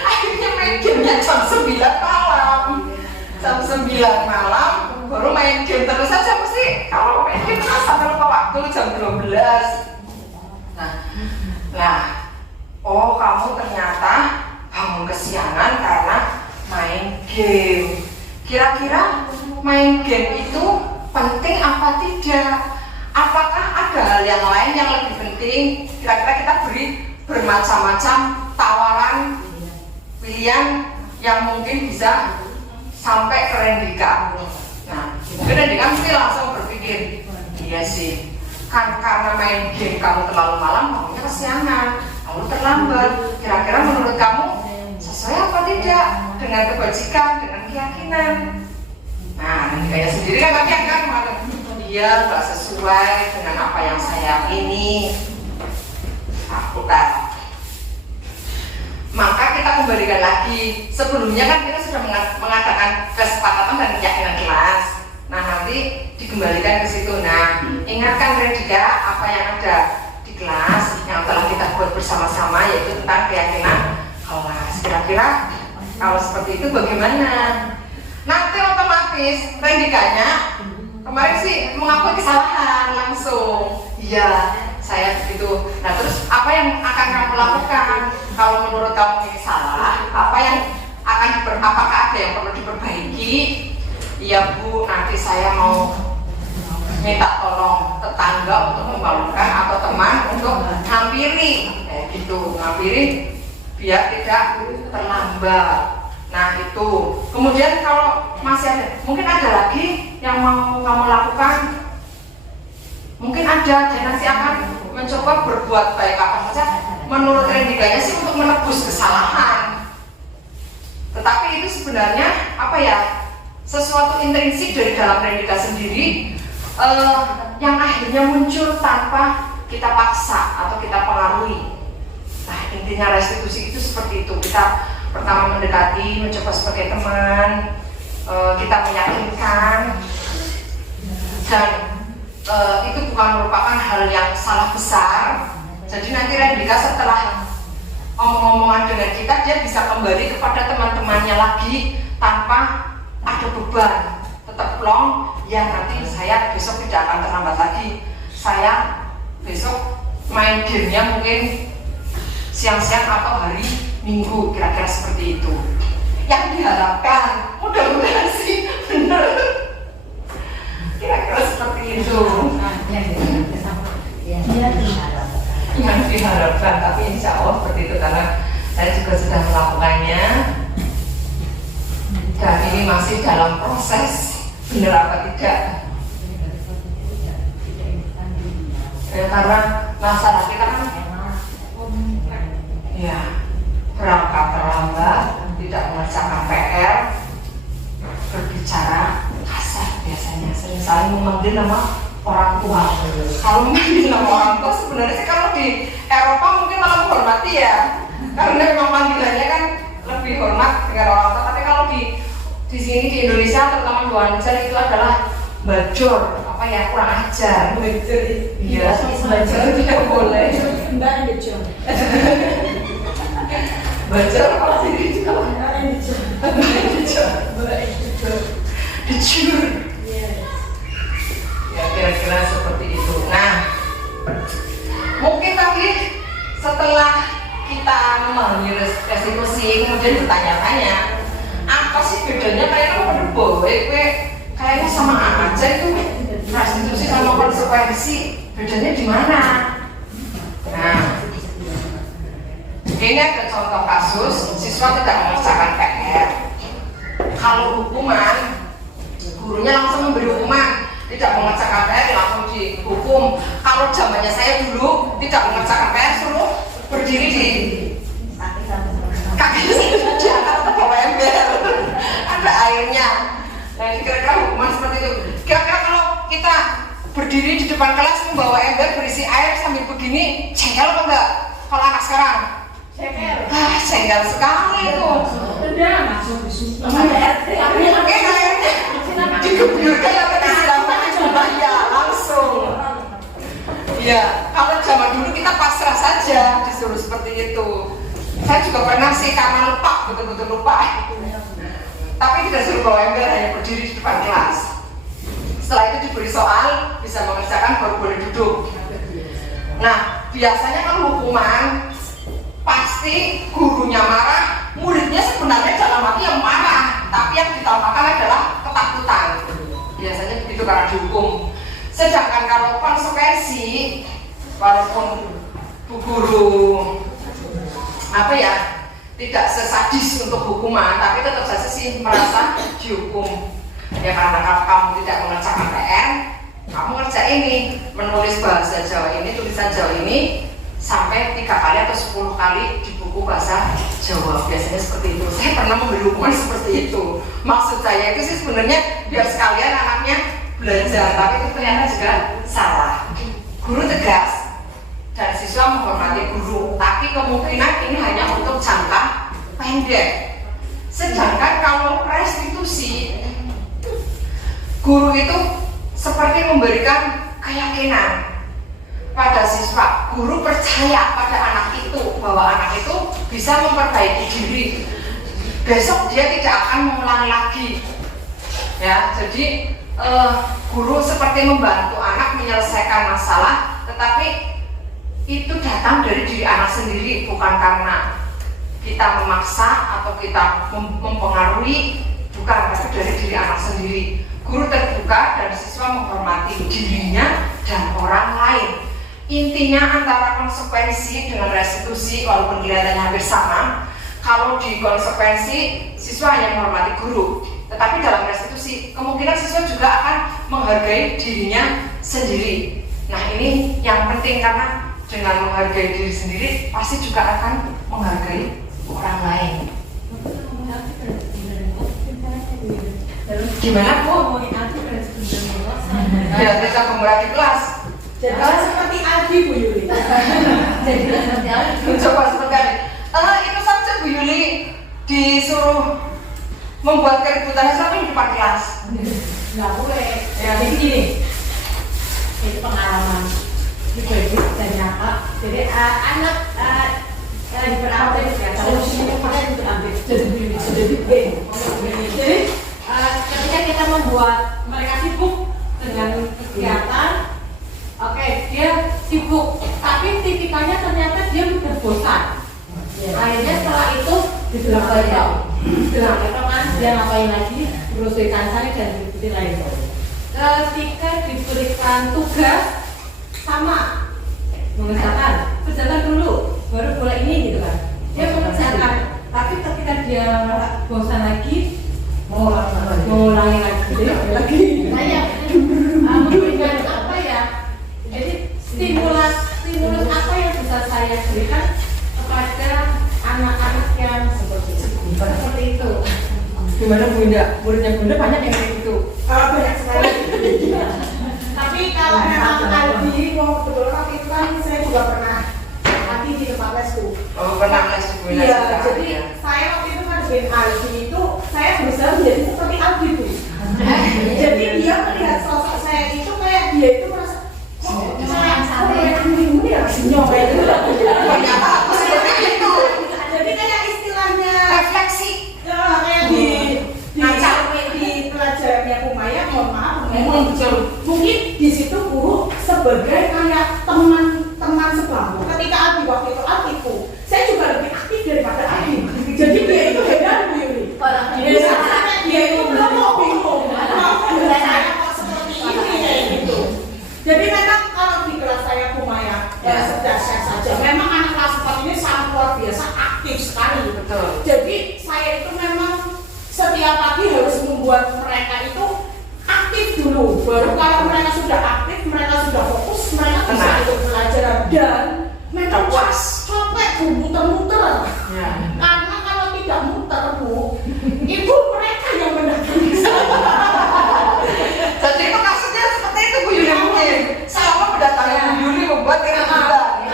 akhirnya main gamenya jam 9 malam. Jam 9 malam baru main game terus saja, mesti kalau main game kan sampai lupa waktu jam 12. Nah, oh kamu ternyata bangun kesiangan karena main game. Kira-kira main game itu penting apa tidak? Apakah ada hal yang lain yang lebih penting? Kira-kira kita beri bermacam-macam tawaran pilihan yang mungkin bisa sampai ke Rendika. Nah, mungkin Rendika mesti langsung berpikir, iya sih, kan karena main game kamu terlalu malam, kamunya kesiangan, kamu terlambat. Kira-kira menurut kamu sesuai apa tidak dengan kebajikan, dengan keyakinan. Nah, Rendikanya sendiri kan bagian kan, dia nggak sesuai dengan apa yang saya yakini. Takutan. Maka kita kembalikan lagi. Sebelumnya kan kita sudah mengadakan kesepakatan dan keyakinan kelas. Nah, nanti dikembalikan ke situ. Nah, ingatkan Rendika apa yang ada di kelas yang telah kita buat bersama-sama, yaitu tentang keyakinan kelas. Kira-kira kalau seperti itu bagaimana? Nanti otomatis Rendikanya kemarin sih mengakui kesalahan langsung. Iya, saya begitu. Nah, terus apa yang akan kamu lakukan? Kalau menurut kamu ini salah, apa yang akan apakah ada yang perlu diperbaiki? Iya Bu, nanti saya mau minta tolong tetangga untuk membangunkan atau teman untuk ngampiri, kayak gitu, ngampiri biar tidak terlambat. Nah itu. Kemudian kalau masih ada, mungkin ada lagi yang mau kamu lakukan. Mungkin ada, dan nanti akan mencoba berbuat baik apa saja. Menurut Rendikanya sih untuk menebus kesalahan. Tetapi itu sebenarnya apa ya? Sesuatu intrinsik dari dalam Rendika sendiri yang akhirnya muncul tanpa kita paksa atau kita pengaruhi. Nah intinya restitusi itu seperti itu. Kita pertama mendekati, mencoba sebagai teman, kita meyakinkan, dan itu bukan merupakan hal yang salah besar. Jadi nanti Rendika setelah omong-omongan dengan kita, dia bisa kembali kepada teman-temannya lagi tanpa ada beban, tetap plong. Ya nanti saya besok tidak akan terlambat lagi. Saya besok main gamenya mungkin siang-siang atau hari Minggu, kira-kira seperti itu. Yang diharapkan, mudah-mudahan sih benar. Kira-kira seperti itu. Yang diharapkan, tapi insya Allah seperti itu karena saya juga sudah melakukannya. Dan ini masih dalam proses, benar apa tidak? Ya, karena masalah kita kan ya berangkat terlambat, tidak mengerjakan PR, berbicara kasar biasanya, sering saling memanggil nama orang tua. Kalau memanggil nama orang tua sebenarnya sih kalau di Eropa mungkin malah menghormati ya, karena memang panggilannya kan lebih hormat dengan orang tua. Tapi kalau di sini di Indonesia terutama Banjar itu adalah bajor, apa ya, kurang ajar. Bajor, iya, bajor tidak boleh. Mbak bajor. Bajor apa sih itu? Bajor. Ya kira-kira seperti itu. Nah, mungkin tadi setelah kita memahami restitusi, kemudian bertanya-tanya, apa sih bedanya kayaknya pada boy, kayaknya sama aja itu restitusi sama konsekuensi, bedanya di mana? Nah, ini ada contoh kasus siswa tidak mengerjakan PR. Kalau hukuman, gurunya langsung memberi hukuman, tidak mengerjakan PR langsung dihukum. Kalau zamannya saya dulu tidak mengerjakan PR suruh berdiri di kakinya saya diangkat atau bawa ember, ada airnya. Nah ini kira-kira hukuman seperti itu. Kira-kira kalau kita berdiri di depan kelas membawa ember berisi air sambil begini, jengkel apa enggak? Kalau anak sekarang jengkel sekali itu. Udah masuk disuruh. Mungkin airnya digebyurkan atau disiramkan ya langsung. Iya, kalau zaman dulu kita pasrah saja disuruh seperti itu. Saya juga pernah sih karena lupa, betul-betul lupa. Tapi tidak suruh bawa ember, hanya berdiri di depan kelas. Setelah itu diberi soal, bisa mengerjakan baru boleh duduk. Nah, biasanya kan hukuman pasti gurunya marah, muridnya sebenarnya dalam hati yang marah, tapi yang ditambahkan adalah ketakutan. Biasanya begitu karena dihukum. Sedangkan kalau konsekuensi, walaupun bu guru apa ya tidak sesadis untuk hukuman, tapi tetap saja sih merasa dihukum. Ya karena kamu tidak mengerjakan PR, kamu ngerjain ini, menulis bahasa Jawa ini, tulisan Jawa ini sampai 3 kali atau 10 kali di buku buku bahasa Jawa, biasanya seperti itu. Saya pernah memberi hukuman seperti itu. Maksud saya itu sih sebenarnya biar sekalian anaknya belajar, tapi itu ternyata juga salah. Guru tegas dan siswa menghormati guru, tapi kemungkinan ini hanya untuk jangka pendek. Sedangkan kalau restitusi, guru itu seperti memberikan keyakinan pada siswa. Guru percaya pada anak itu bahwa anak itu bisa memperbaiki diri. Besok dia tidak akan mengulangi lagi. Ya, jadi guru seperti membantu anak menyelesaikan masalah, tetapi itu datang dari diri anak sendiri, bukan karena kita memaksa atau kita mempengaruhi, bukan, tapi dari diri anak sendiri. Guru terbuka dan siswa menghormati dirinya dan orang lain. Intinya antara konsekuensi dengan restitusi, walaupun kelihatannya hampir sama, kalau di konsekuensi siswa hanya menghormati guru, tetapi dalam restitusi kemungkinan siswa juga akan menghargai dirinya sendiri. Nah, ini yang penting, karena dengan menghargai diri sendiri pasti juga akan menghargai orang lain. Gimana Bu? Ya, kita kembali di kelas. Jadi seperti Aldi Bu Yuli. Jadi seperti apa? Coba sebentar. Itu saja Bu Yuli disuruh membuat keributan sampai di depan kelas. Nggak boleh. Ya. Jadi gini, itu pengalaman pribadi dan nyata. Jadi anak di perawatan ya, solusinya kemarin itu ambil jadi ketika kita membuat mereka sibuk dengan kegiatan, oke, dia sibuk, tapi tipikalnya ternyata dia udah bosan. Akhirnya setelah itu dibilang kan dia ngapain lagi, berusaha saya dan diikuti lain. Ketika diberikan tugas sama mengerjakan, kerjakan dulu, baru boleh ini gitu kan. Dia mengerjakan, tapi ketika dia bosan lagi, mengulangi lagi. Saya memberikan apa ya? Jadi stimulus apa yang bisa saya berikan kepada anak-anak yang seperti itu. Gimana Bunda? Muridnya Bunda banyak yang kayak gitu. Banyak sekali. Tapi kalau memang Aldi mau kebetulan waktu itu kan saya juga pernah Aldi di tempat lesku. Oh, pernah les di Bunda. Iya, jadi saya waktu itu kan dengan Aldi itu saya berusaha menjadi seperti Aldi Bu. Jadi dia melihat sosok saya itu kayak dia itu merasa ini ya senyum kayak gitu. Ternyata aku seperti itu. Jadi kayak istilahnya Refleksi. ya, kayak di pelajarannya Kumaya, mohon maaf, mungkin di situ guru sebagai kayak teman sebangku. Ketika Aldi waktu itu aktifku, saya juga lebih aktif daripada Aldi. Jadi dia itu hebat Bu Yuli. Dia itu belum mau bingung. Saya kok seperti ini kayak gitu. Jadi memang kalau di kelas saya Kumaya, ya sedasar saja. Memang anak kelas 4 ini sangat luar biasa aktif sekali. Betul. Jadi saya itu memang setiap pagi harus membuat mereka itu aktif dulu. Baru kalau mereka sudah aktif, mereka sudah fokus, mereka bisa ikut pelajaran dan memang puas. Capek Bu, muter-muter. Ya. Karena kalau tidak muter Bu, ibu mereka yang mendatangi saya. Jadi itu kasusnya seperti itu Bu Yuli mungkin. Sama mendatangi Bu Yuli membuat keributan.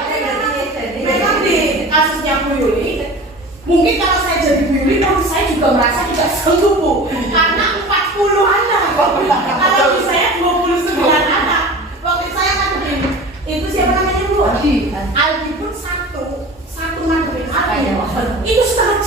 Memang di kasusnya Bu Yuli, mungkin kalau saya jadi Bu Yuli, saya juga merasa tidak sanggup Bu. Karena 40 anak. Kalau di saya 29 anak. Waktu saya ngadepin, itu siapa namanya Bu? Aldi pun satu ngadepin Aldi. Itu setengah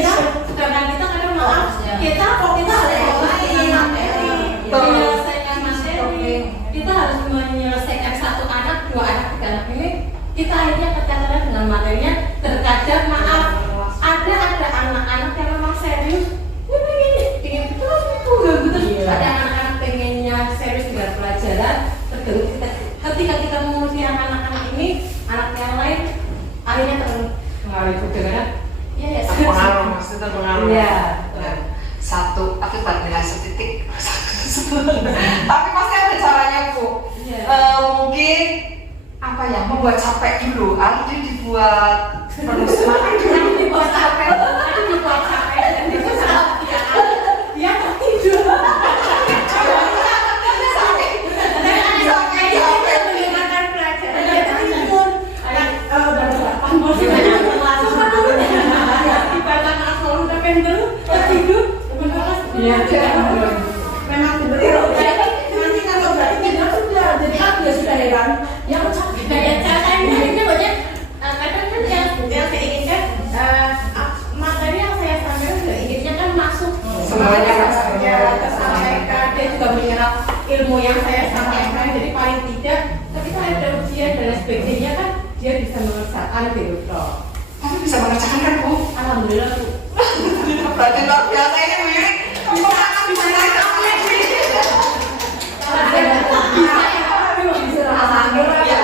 jam. Sedangkan kita kadang maaf, kita harus menyelesaikan materi, kita harus menyelesaikan satu anak, 2 anak, 3 anak ini, kita akhirnya katakan dengan materinya. Terkadang maaf, ada anak-anak yang memang serius, pengen betul. Ada anak-anak pengennya serius dengan pelajaran, ketika kita mengurusi anak-anak ini, anak yang lain akhirnya terpengaruh juga kan? Ya, Terpengaruh, maksudnya terpengaruh. Iya. Satu, tapi nilai setitik. Tapi pasti ada caranya Bu. Iya. Mungkin apa ya, membuat capek dulu. Aldi dibuat dibuat penuh semangat. dibuat capek dan itu sangat dia tertidur. Mendengarkan pelajaran dia tertidur. Baru 8 masih banyak ibadah asal udah pendel tertidur. Iya, memang betul. Nanti kalau berarti tidur sudah, jadi kan dia sudah heran. Yang capek. Kadang kan yang saya inginkan materi yang saya sampaikan juga inginnya kan masuk Semuanya tersampaikan. Dia juga menyerap ilmu yang saya sampaikan. Jadi paling tidak ketika ada ujian dan sebagainya kan dia bisa mengerjakan gitu. Tapi bisa mengerjakan kan Bu? Alhamdulillah Bu. Berarti luar biasa ini mirip. Ya,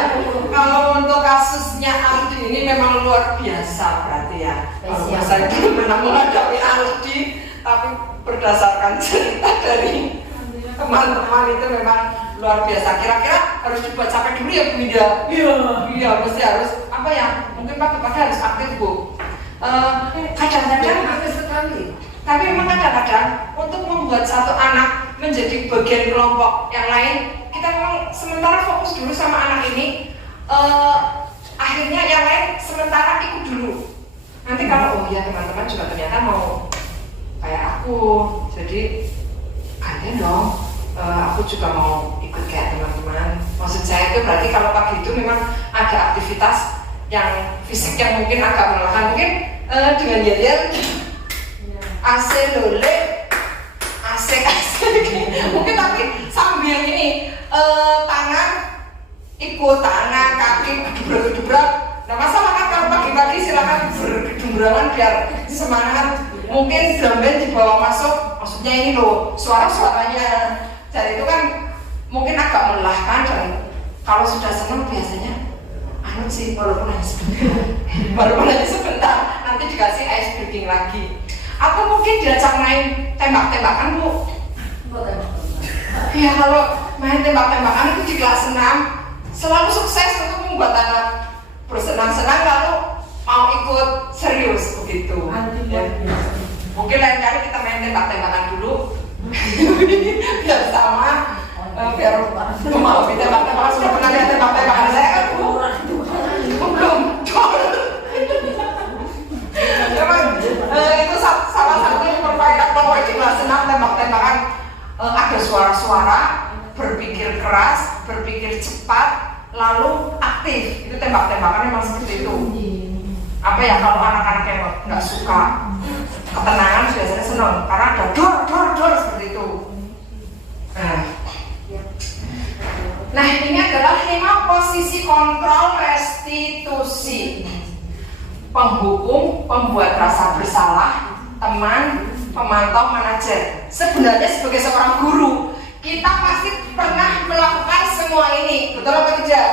kalau untuk kasusnya Aldi ini memang luar biasa berarti ya. Kalau saya belum pernah menghadapi Aldi, tapi berdasarkan cerita dari teman-teman itu memang luar biasa. Kira-kira harus dibuat sampai dulu ya Bu Indah? Iya, mesti harus apa ya? Mungkin pagi-pagi harus aktif Bu. Kadang-kadang aktif sekali. Tapi memang kadang-kadang untuk membuat satu anak menjadi bagian kelompok yang lain, kita memang sementara fokus dulu sama anak ini. Akhirnya yang lain sementara ikut dulu. Nanti kalau oh ya teman-teman juga ternyata mau kayak aku, jadi gantian dong. Aku juga mau ikut kayak teman-teman. Maksud saya itu berarti kalau pagi itu memang ada aktivitas yang fisik yang mungkin agak melelahkan, mungkin dengan yel-yel AC lole, AC mungkin tapi sambil ini tangan ikut tangan kaki dubrak-dubrak. Nah masalah kan kalau pagi-pagi silakan bergedung-gedungan biar semangat. Mungkin drum band dibawa masuk, maksudnya ini loh suara-suaranya. Dan itu kan mungkin agak melelahkan dan kalau sudah senang biasanya anu sih walaupun hanya sebentar nanti dikasih ice breaking lagi. Atau mungkin diajak main tembak-tembakan Bu. Ya kalau main tembak-tembakan itu di kelas 6 selalu sukses untuk membuat anak bersenang-senang lalu mau ikut serius begitu. Ya. Mungkin lain kali kita main tembak-tembakan dulu biar sama biar mau ditembak-tembakan. Sudah pernah lihat tembak-tembakan saya kan Bu? Belum. Memang itu salah satu permainan kalau di kelas 6 tembak-tembakan ada suara-suara, berpikir keras, berpikir cepat, lalu aktif. Itu tembak-tembakan memang seperti itu. Apa ya kalau anak-anak yang nggak suka ketenangan biasanya senang karena ada dor seperti itu. Nah ini adalah 5 posisi kontrol restitusi. Penghukum, pembuat rasa bersalah, teman, pemantau, manajer. Sebenarnya sebagai seorang guru, kita pasti pernah melakukan semua ini, betul apa tidak?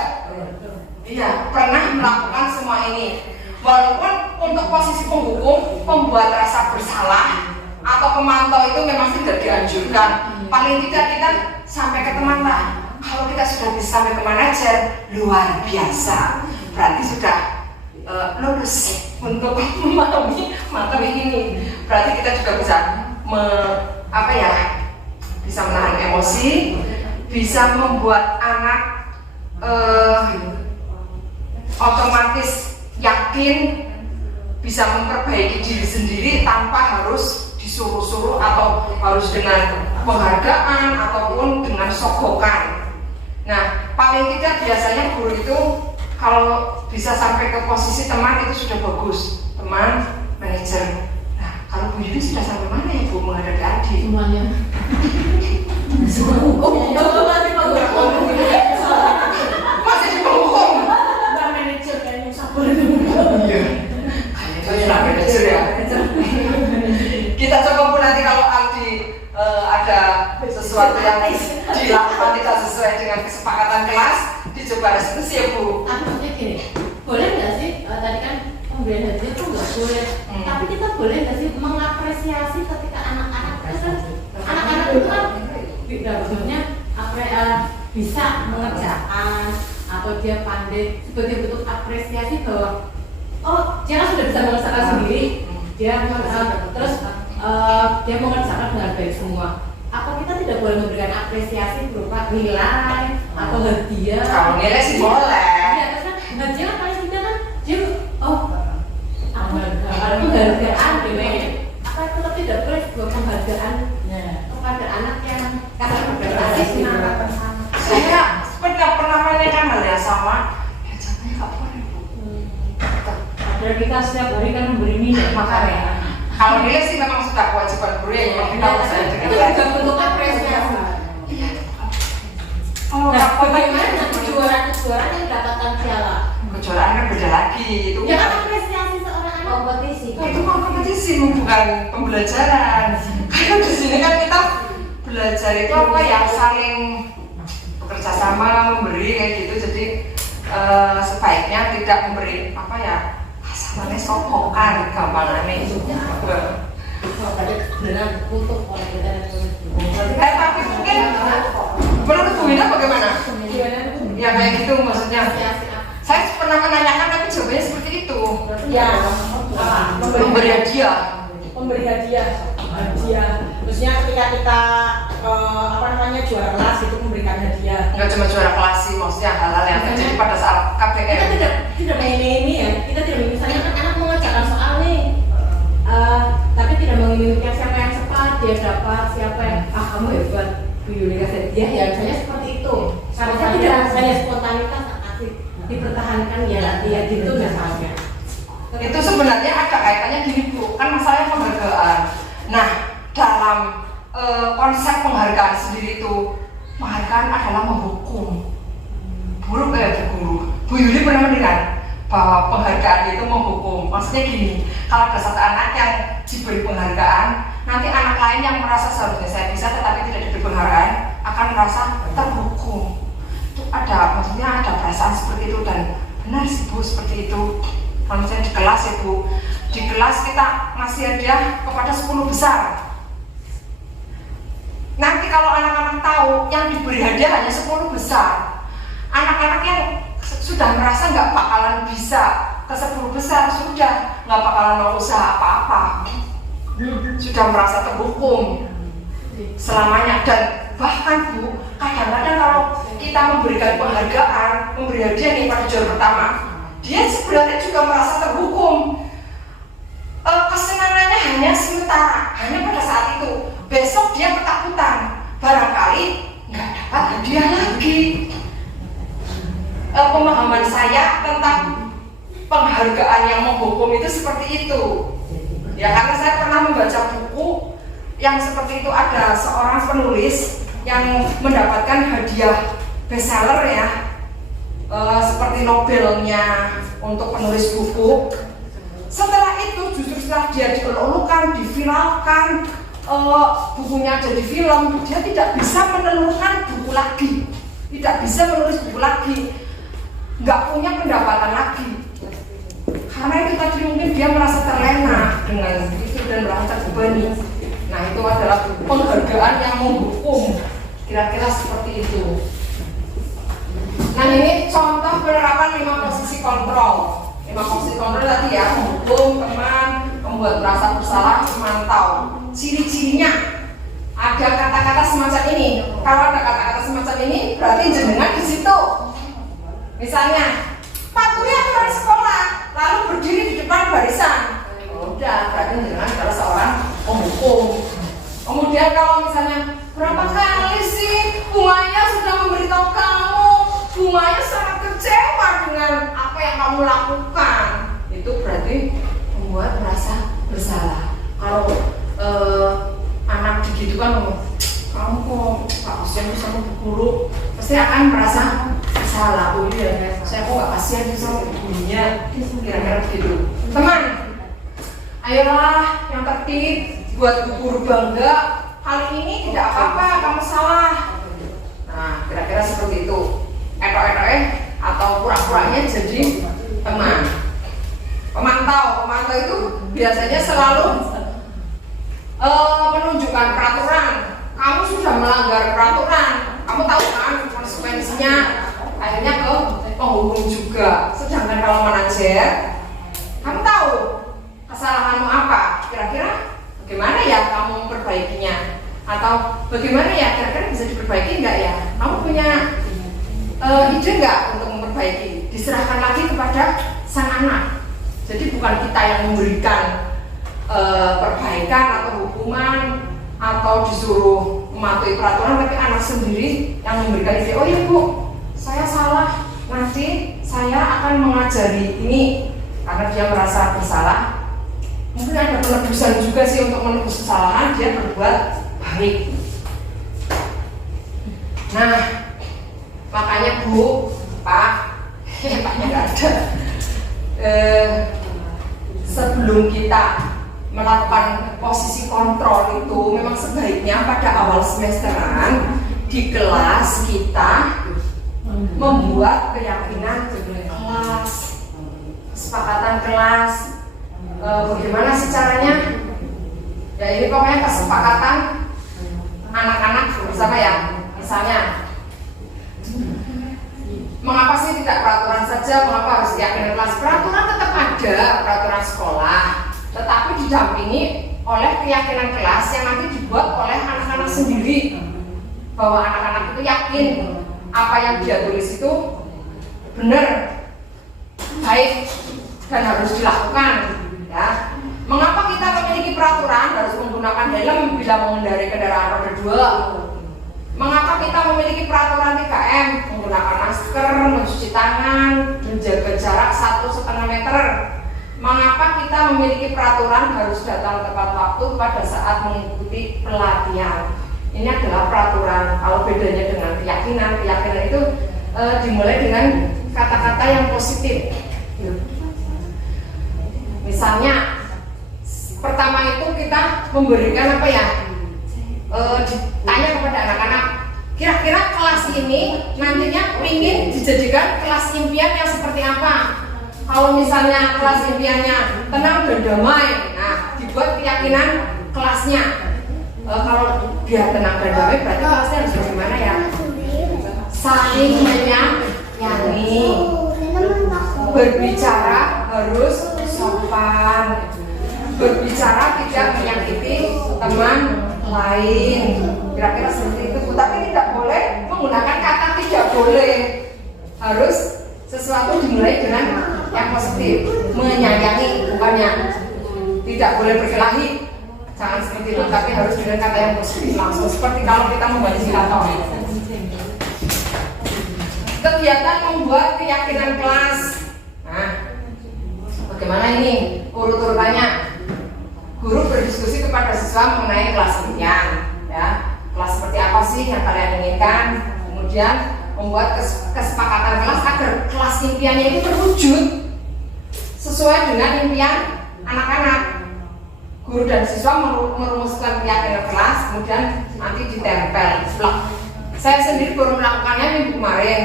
Iya, pernah melakukan semua ini. Walaupun untuk posisi penghukum, pembuat rasa bersalah atau pemantau itu memang tidak dianjurkan. Paling tidak kita sampai ke teman lah. Kalau kita sudah bisa sampai ke manajer, luar biasa. Berarti sudah lulus untuk memahami materi ini. Berarti kita juga bisa bisa menahan emosi, bisa membuat anak otomatis yakin, bisa memperbaiki diri sendiri tanpa harus disuruh-suruh atau harus dengan penghargaan ataupun dengan sogokan. Nah, paling tidak biasanya guru itu kalau bisa sampai ke posisi teman itu sudah bagus. Teman, manajer. Nah, kalau Bu Yuni sudah sampai mana ya Bu menghadapi adik? Semuanya. Masih di penghukum. Mbak manajer kayaknya sabar. Iya. Kayaknya itu manajer ya. Kita coba Bu nanti kalau Aldi ada sesuatu yang dilakukan tidak sesuai dengan kesepakatan kelas, dicoba restitusi ya Bu. Maksudnya gini, boleh nggak sih tadi kan pemberian hadiah itu nggak boleh, tapi kita boleh nggak sih mengapresiasi ketika anak-anak itu kan anak-anak itu kan maksudnya bisa mengerjakan atau dia pandai sebagai bentuk apresiasi bahwa oh dia kan sudah bisa mengerjakan sendiri, terus dia mengerjakan dengan baik semua. Apa kita tidak boleh memberikan apresiasi berupa nilai atau hadiah? Kalau nilai sih boleh. Iya, terus kan hadiah kan paling tidak kan dia penghargaan gini. Apa itu tidak boleh sebuah penghargaan kepada anak yang kasar berprestasi semangat. Saya pernah menanyakan hal yang sama. Ya jangan nggak boleh Bu. Padahal kita setiap hari kan memberi nilai makanya. Kalau nilai sih memang sudah kewajiban guru ya, memang kita harus itu juga bentuk apresiasi. Iya. Nah, bagaimana kejuaraan yang mendapatkan piala? Kejuaraan kan beda lagi. Itu Ya kan apresiasi seorang anak kompetisi. itu kan kompetisi, bukan pembelajaran. Karena di sini kan kita belajar itu apa ya, saling bekerja sama, memberi kayak gitu. Jadi sebaiknya tidak memberi apa ya, kasarannya sokokan, gampangannya itu. Benar untuk oleh kita dan Tapi mungkin menurut Bu Wina bagaimana? Ya kayak gitu maksudnya. Saya pernah menanyakan tapi jawabannya seperti itu. Ya, Memberi hadiah. memberi hadiah. Terusnya ketika kita juara kelas itu memberikan hadiah. Enggak cuma juara kelas sih, maksudnya hal-hal yang terjadi pada saat KBM. Kita tidak ini ya, kita tidak misalnya kan anak mengerjakan soal nih, tapi tidak menginginkan siapa yang cepat dia dapat, siapa yang kamu hebat, Bu Yuli kasih hadiah ya, misalnya seperti itu. Karena tidak hanya spontanitas, tapi dipertahankan ya hadiah gitu misalnya. Itu sebenarnya ada kaitannya gini Bu, kan masalahnya penghargaan. Nah, dalam konsep penghargaan sendiri itu, penghargaan adalah menghukum. Bu Yuli pernah mendengar bahwa penghargaan itu menghukum. Maksudnya gini, kalau ada satu anak yang diberi penghargaan, nanti anak lain yang merasa seharusnya saya bisa tetapi tidak diberi penghargaan akan merasa terhukum. Itu ada, maksudnya ada perasaan seperti itu, dan benar sih Bu seperti itu. Kalau misalnya di kelas ya Bu, di kelas kita ngasih hadiah kepada 10 besar. Nanti kalau anak-anak tahu yang diberi hadiah hanya 10 besar, anak-anak yang sudah merasa nggak bakalan bisa ke 10 besar, sudah nggak bakalan mau usaha apa-apa, sudah merasa terhukum selamanya. Dan bahkan Bu, kadang-kadang kalau kita memberikan penghargaan, memberi hadiah nih pada juara pertama, dia sebenarnya juga merasa terhukum. Kesenangannya hanya sementara, hanya pada saat itu. Besok dia ketakutan, barangkali nggak dapat hadiah lagi. Pemahaman saya tentang penghargaan yang menghukum itu seperti itu. Ya, karena saya pernah membaca buku yang seperti itu. Ada seorang penulis yang mendapatkan hadiah bestseller ya, seperti Nobelnya untuk penulis buku. Setelah itu justru setelah dia dielulukan, diviralkan, bukunya jadi film, dia tidak bisa menelurkan buku lagi, tidak bisa menulis buku lagi, nggak punya pendapatan lagi. Karena itu tadi mungkin dia merasa terlena dengan itu dan merasa terbebani. Nah, itu adalah penghargaan yang menghukum, kira-kira seperti itu. Nah, ini contoh penerapan 5 posisi kontrol. 5 posisi kontrol tadi ya, menghukum teman, membuat merasa bersalah, memantau. Ciri-cirinya ada kata-kata semacam ini. Kalau ada kata-kata semacam ini, berarti jenengan di situ. Misalnya, patuhi aturan sekolah, lalu berdiri di depan barisan. Udah, berarti jenengan adalah seorang penghukum. Kemudian kalau misalnya, berapa kali sih Bu Maya sudah memberitahu kamu, Bu Maya sangat kecewa dengan apa yang kamu lakukan. Itu berarti membuat merasa bersalah. Kalau anak digitukan, kamu kok gak kasihan sama guru, pasti akan merasa bersalah. Oh iya, saya kok gak kasihan sama gurunya, kira-kira begitu. Teman, ayolah yang tertib, buat guru bangga. Kali ini tidak apa-apa, kamu salah. Nah, kira-kira seperti itu. Atau pura-puranya jadi teman. Pemantau itu biasanya selalu menunjukkan peraturan. Kamu sudah melanggar peraturan, kamu tahu kan konsekuensinya, akhirnya ke penghukum juga. Sedangkan kalau manajer bagaimana ya kira-kira bisa diperbaiki nggak ya? Kamu punya ide nggak untuk memperbaiki? Diserahkan lagi kepada sang anak. Jadi bukan kita yang memberikan perbaikan atau hukuman atau disuruh mematuhi peraturan, tapi anak sendiri yang memberikan ide. Oh iya Bu, saya salah, nanti saya akan mengajari ini, karena dia merasa bersalah. Mungkin ada penebusan juga sih untuk menebus kesalahan, dia berbuat baik. Nah, makanya Bu, Pak, Paknya nggak ada. Sebelum kita melakukan posisi kontrol itu, memang sebaiknya pada awal semesteran di kelas kita membuat keyakinan kelas, kesepakatan kelas. Bagaimana sih caranya? Ya ini pokoknya kesepakatan anak-anak bersama ya. Misalnya, mengapa sih tidak peraturan saja? Mengapa harus keyakinan kelas? Peraturan tetap ada, peraturan sekolah, tetapi didampingi oleh keyakinan kelas yang nanti dibuat oleh anak-anak sendiri, bahwa anak-anak itu yakin apa yang dia tulis itu benar, baik, dan harus dilakukan. Ya. Mengapa kita memiliki peraturan harus menggunakan helm bila mengendarai kendaraan roda 2? Mengapa kita memiliki peraturan 3M, menggunakan masker, mencuci tangan, menjaga jarak 1,5 meter? Mengapa kita memiliki peraturan harus datang tepat waktu pada saat mengikuti pelatihan? Ini adalah peraturan. Kalau bedanya dengan keyakinan, keyakinan itu dimulai dengan kata-kata yang positif. Misalnya, pertama itu kita memberikan apa ya? Ditanya kepada anak-anak, kira-kira kelas ini nantinya ingin dijadikan kelas impian yang seperti apa? Kalau misalnya kelas impiannya tenang dan damai, nah dibuat keyakinan kelasnya. Kalau biar tenang dan damai berarti kelasnya harus bagaimana ya? Saling menyayangi, berbicara harus sopan, berbicara tidak menyakiti teman lain, kira-kira seperti itu. Tapi tidak boleh menggunakan kata tidak boleh, harus sesuatu dimulai dengan yang positif, menyayangi, bukannya tidak boleh berkelahi, jangan seperti itu, tapi harus dengan kata yang positif langsung, seperti kalau kita membaca silato. Kegiatan membuat keyakinan kelas. Nah, bagaimana ini urut-urutannya? Guru berdiskusi kepada siswa mengenai kelas impian, ya, kelas seperti apa sih yang kalian inginkan. Kemudian membuat kesepakatan kelas agar kelas impiannya itu terwujud sesuai dengan impian anak-anak. Guru dan siswa merumuskan keyakinan kelas, kemudian nanti ditempel. Saya sendiri baru melakukannya minggu kemarin,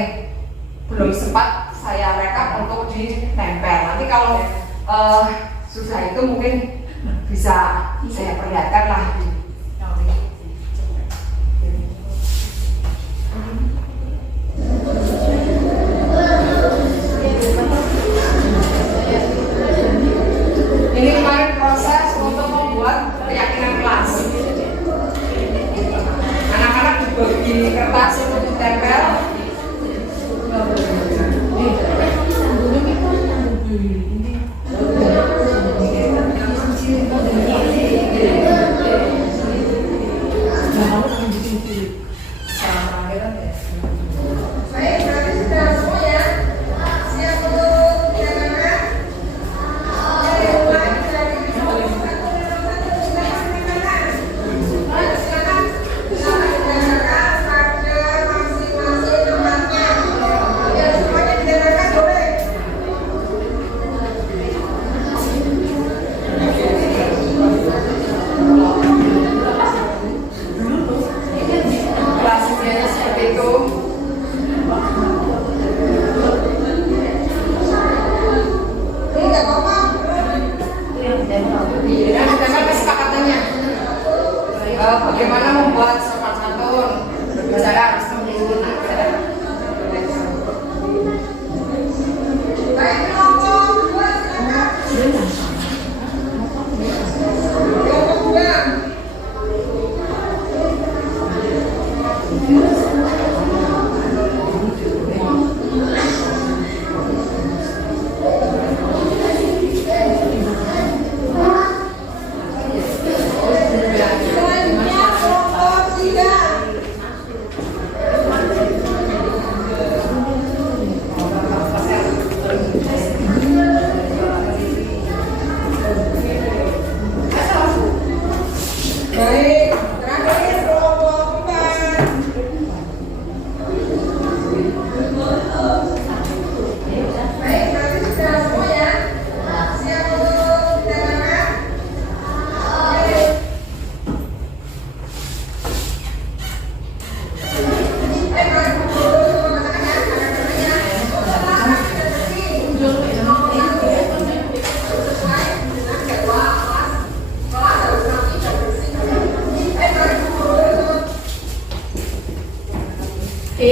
belum sempat saya rekap untuk ditempel. Nanti kalau sudah itu mungkin bisa saya perlihatkan lah. Ini kemarin proses untuk membuat keyakinan kelas. Anak-anak dibagi kertas untuk ditempel.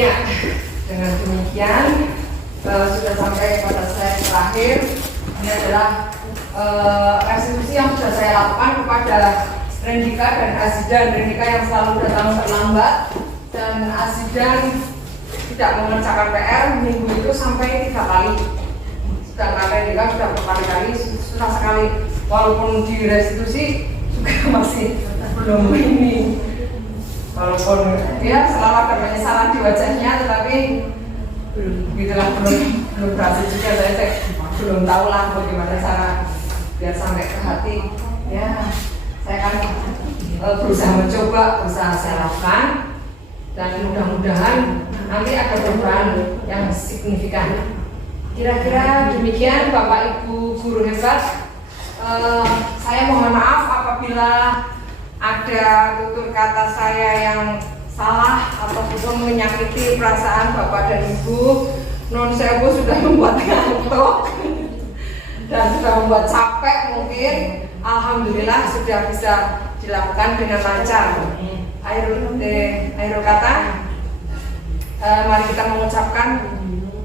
Iya, dengan demikian sudah sampai pada saya terakhir. Ini adalah restitusi yang sudah saya lakukan kepada Rendika dan Azidan. Rendika yang selalu datang terlambat dan Azidan tidak mengerjakan PR minggu itu sampai 3 kali. Sedangkan Rendika sudah berkali-kali, susah sekali. Walaupun di restitusi juga masih belum ini. Walaupun ya selalu ada penyesalan di wajahnya, tetapi belum berhasil juga. Saya belum tahu lah bagaimana cara biar sampai ke hati. Ya, saya kan berusaha berusaha saya lakukan, dan mudah-mudahan nanti ada perubahan yang signifikan. Kira-kira demikian Bapak Ibu guru hebat. Saya mohon maaf apabila ada tutur kata saya yang salah ataupun menyakiti perasaan Bapak dan Ibu. Non sewu sudah membuat ngantuk dan sudah membuat capek mungkin. Alhamdulillah sudah bisa dilakukan dengan lancar. Akhirul kata, mari kita mengucapkan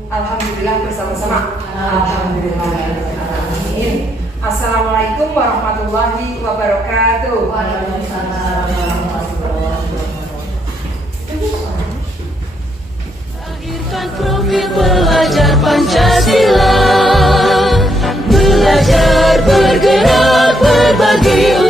alhamdulillah bersama-sama. Alhamdulillah. Amin. Assalamualaikum warahmatullahi wabarakatuh. Waalaikumsalam warahmatullahi wabarakatuh. Lahirkan profil pelajar Pancasila, belajar bergerak berbagi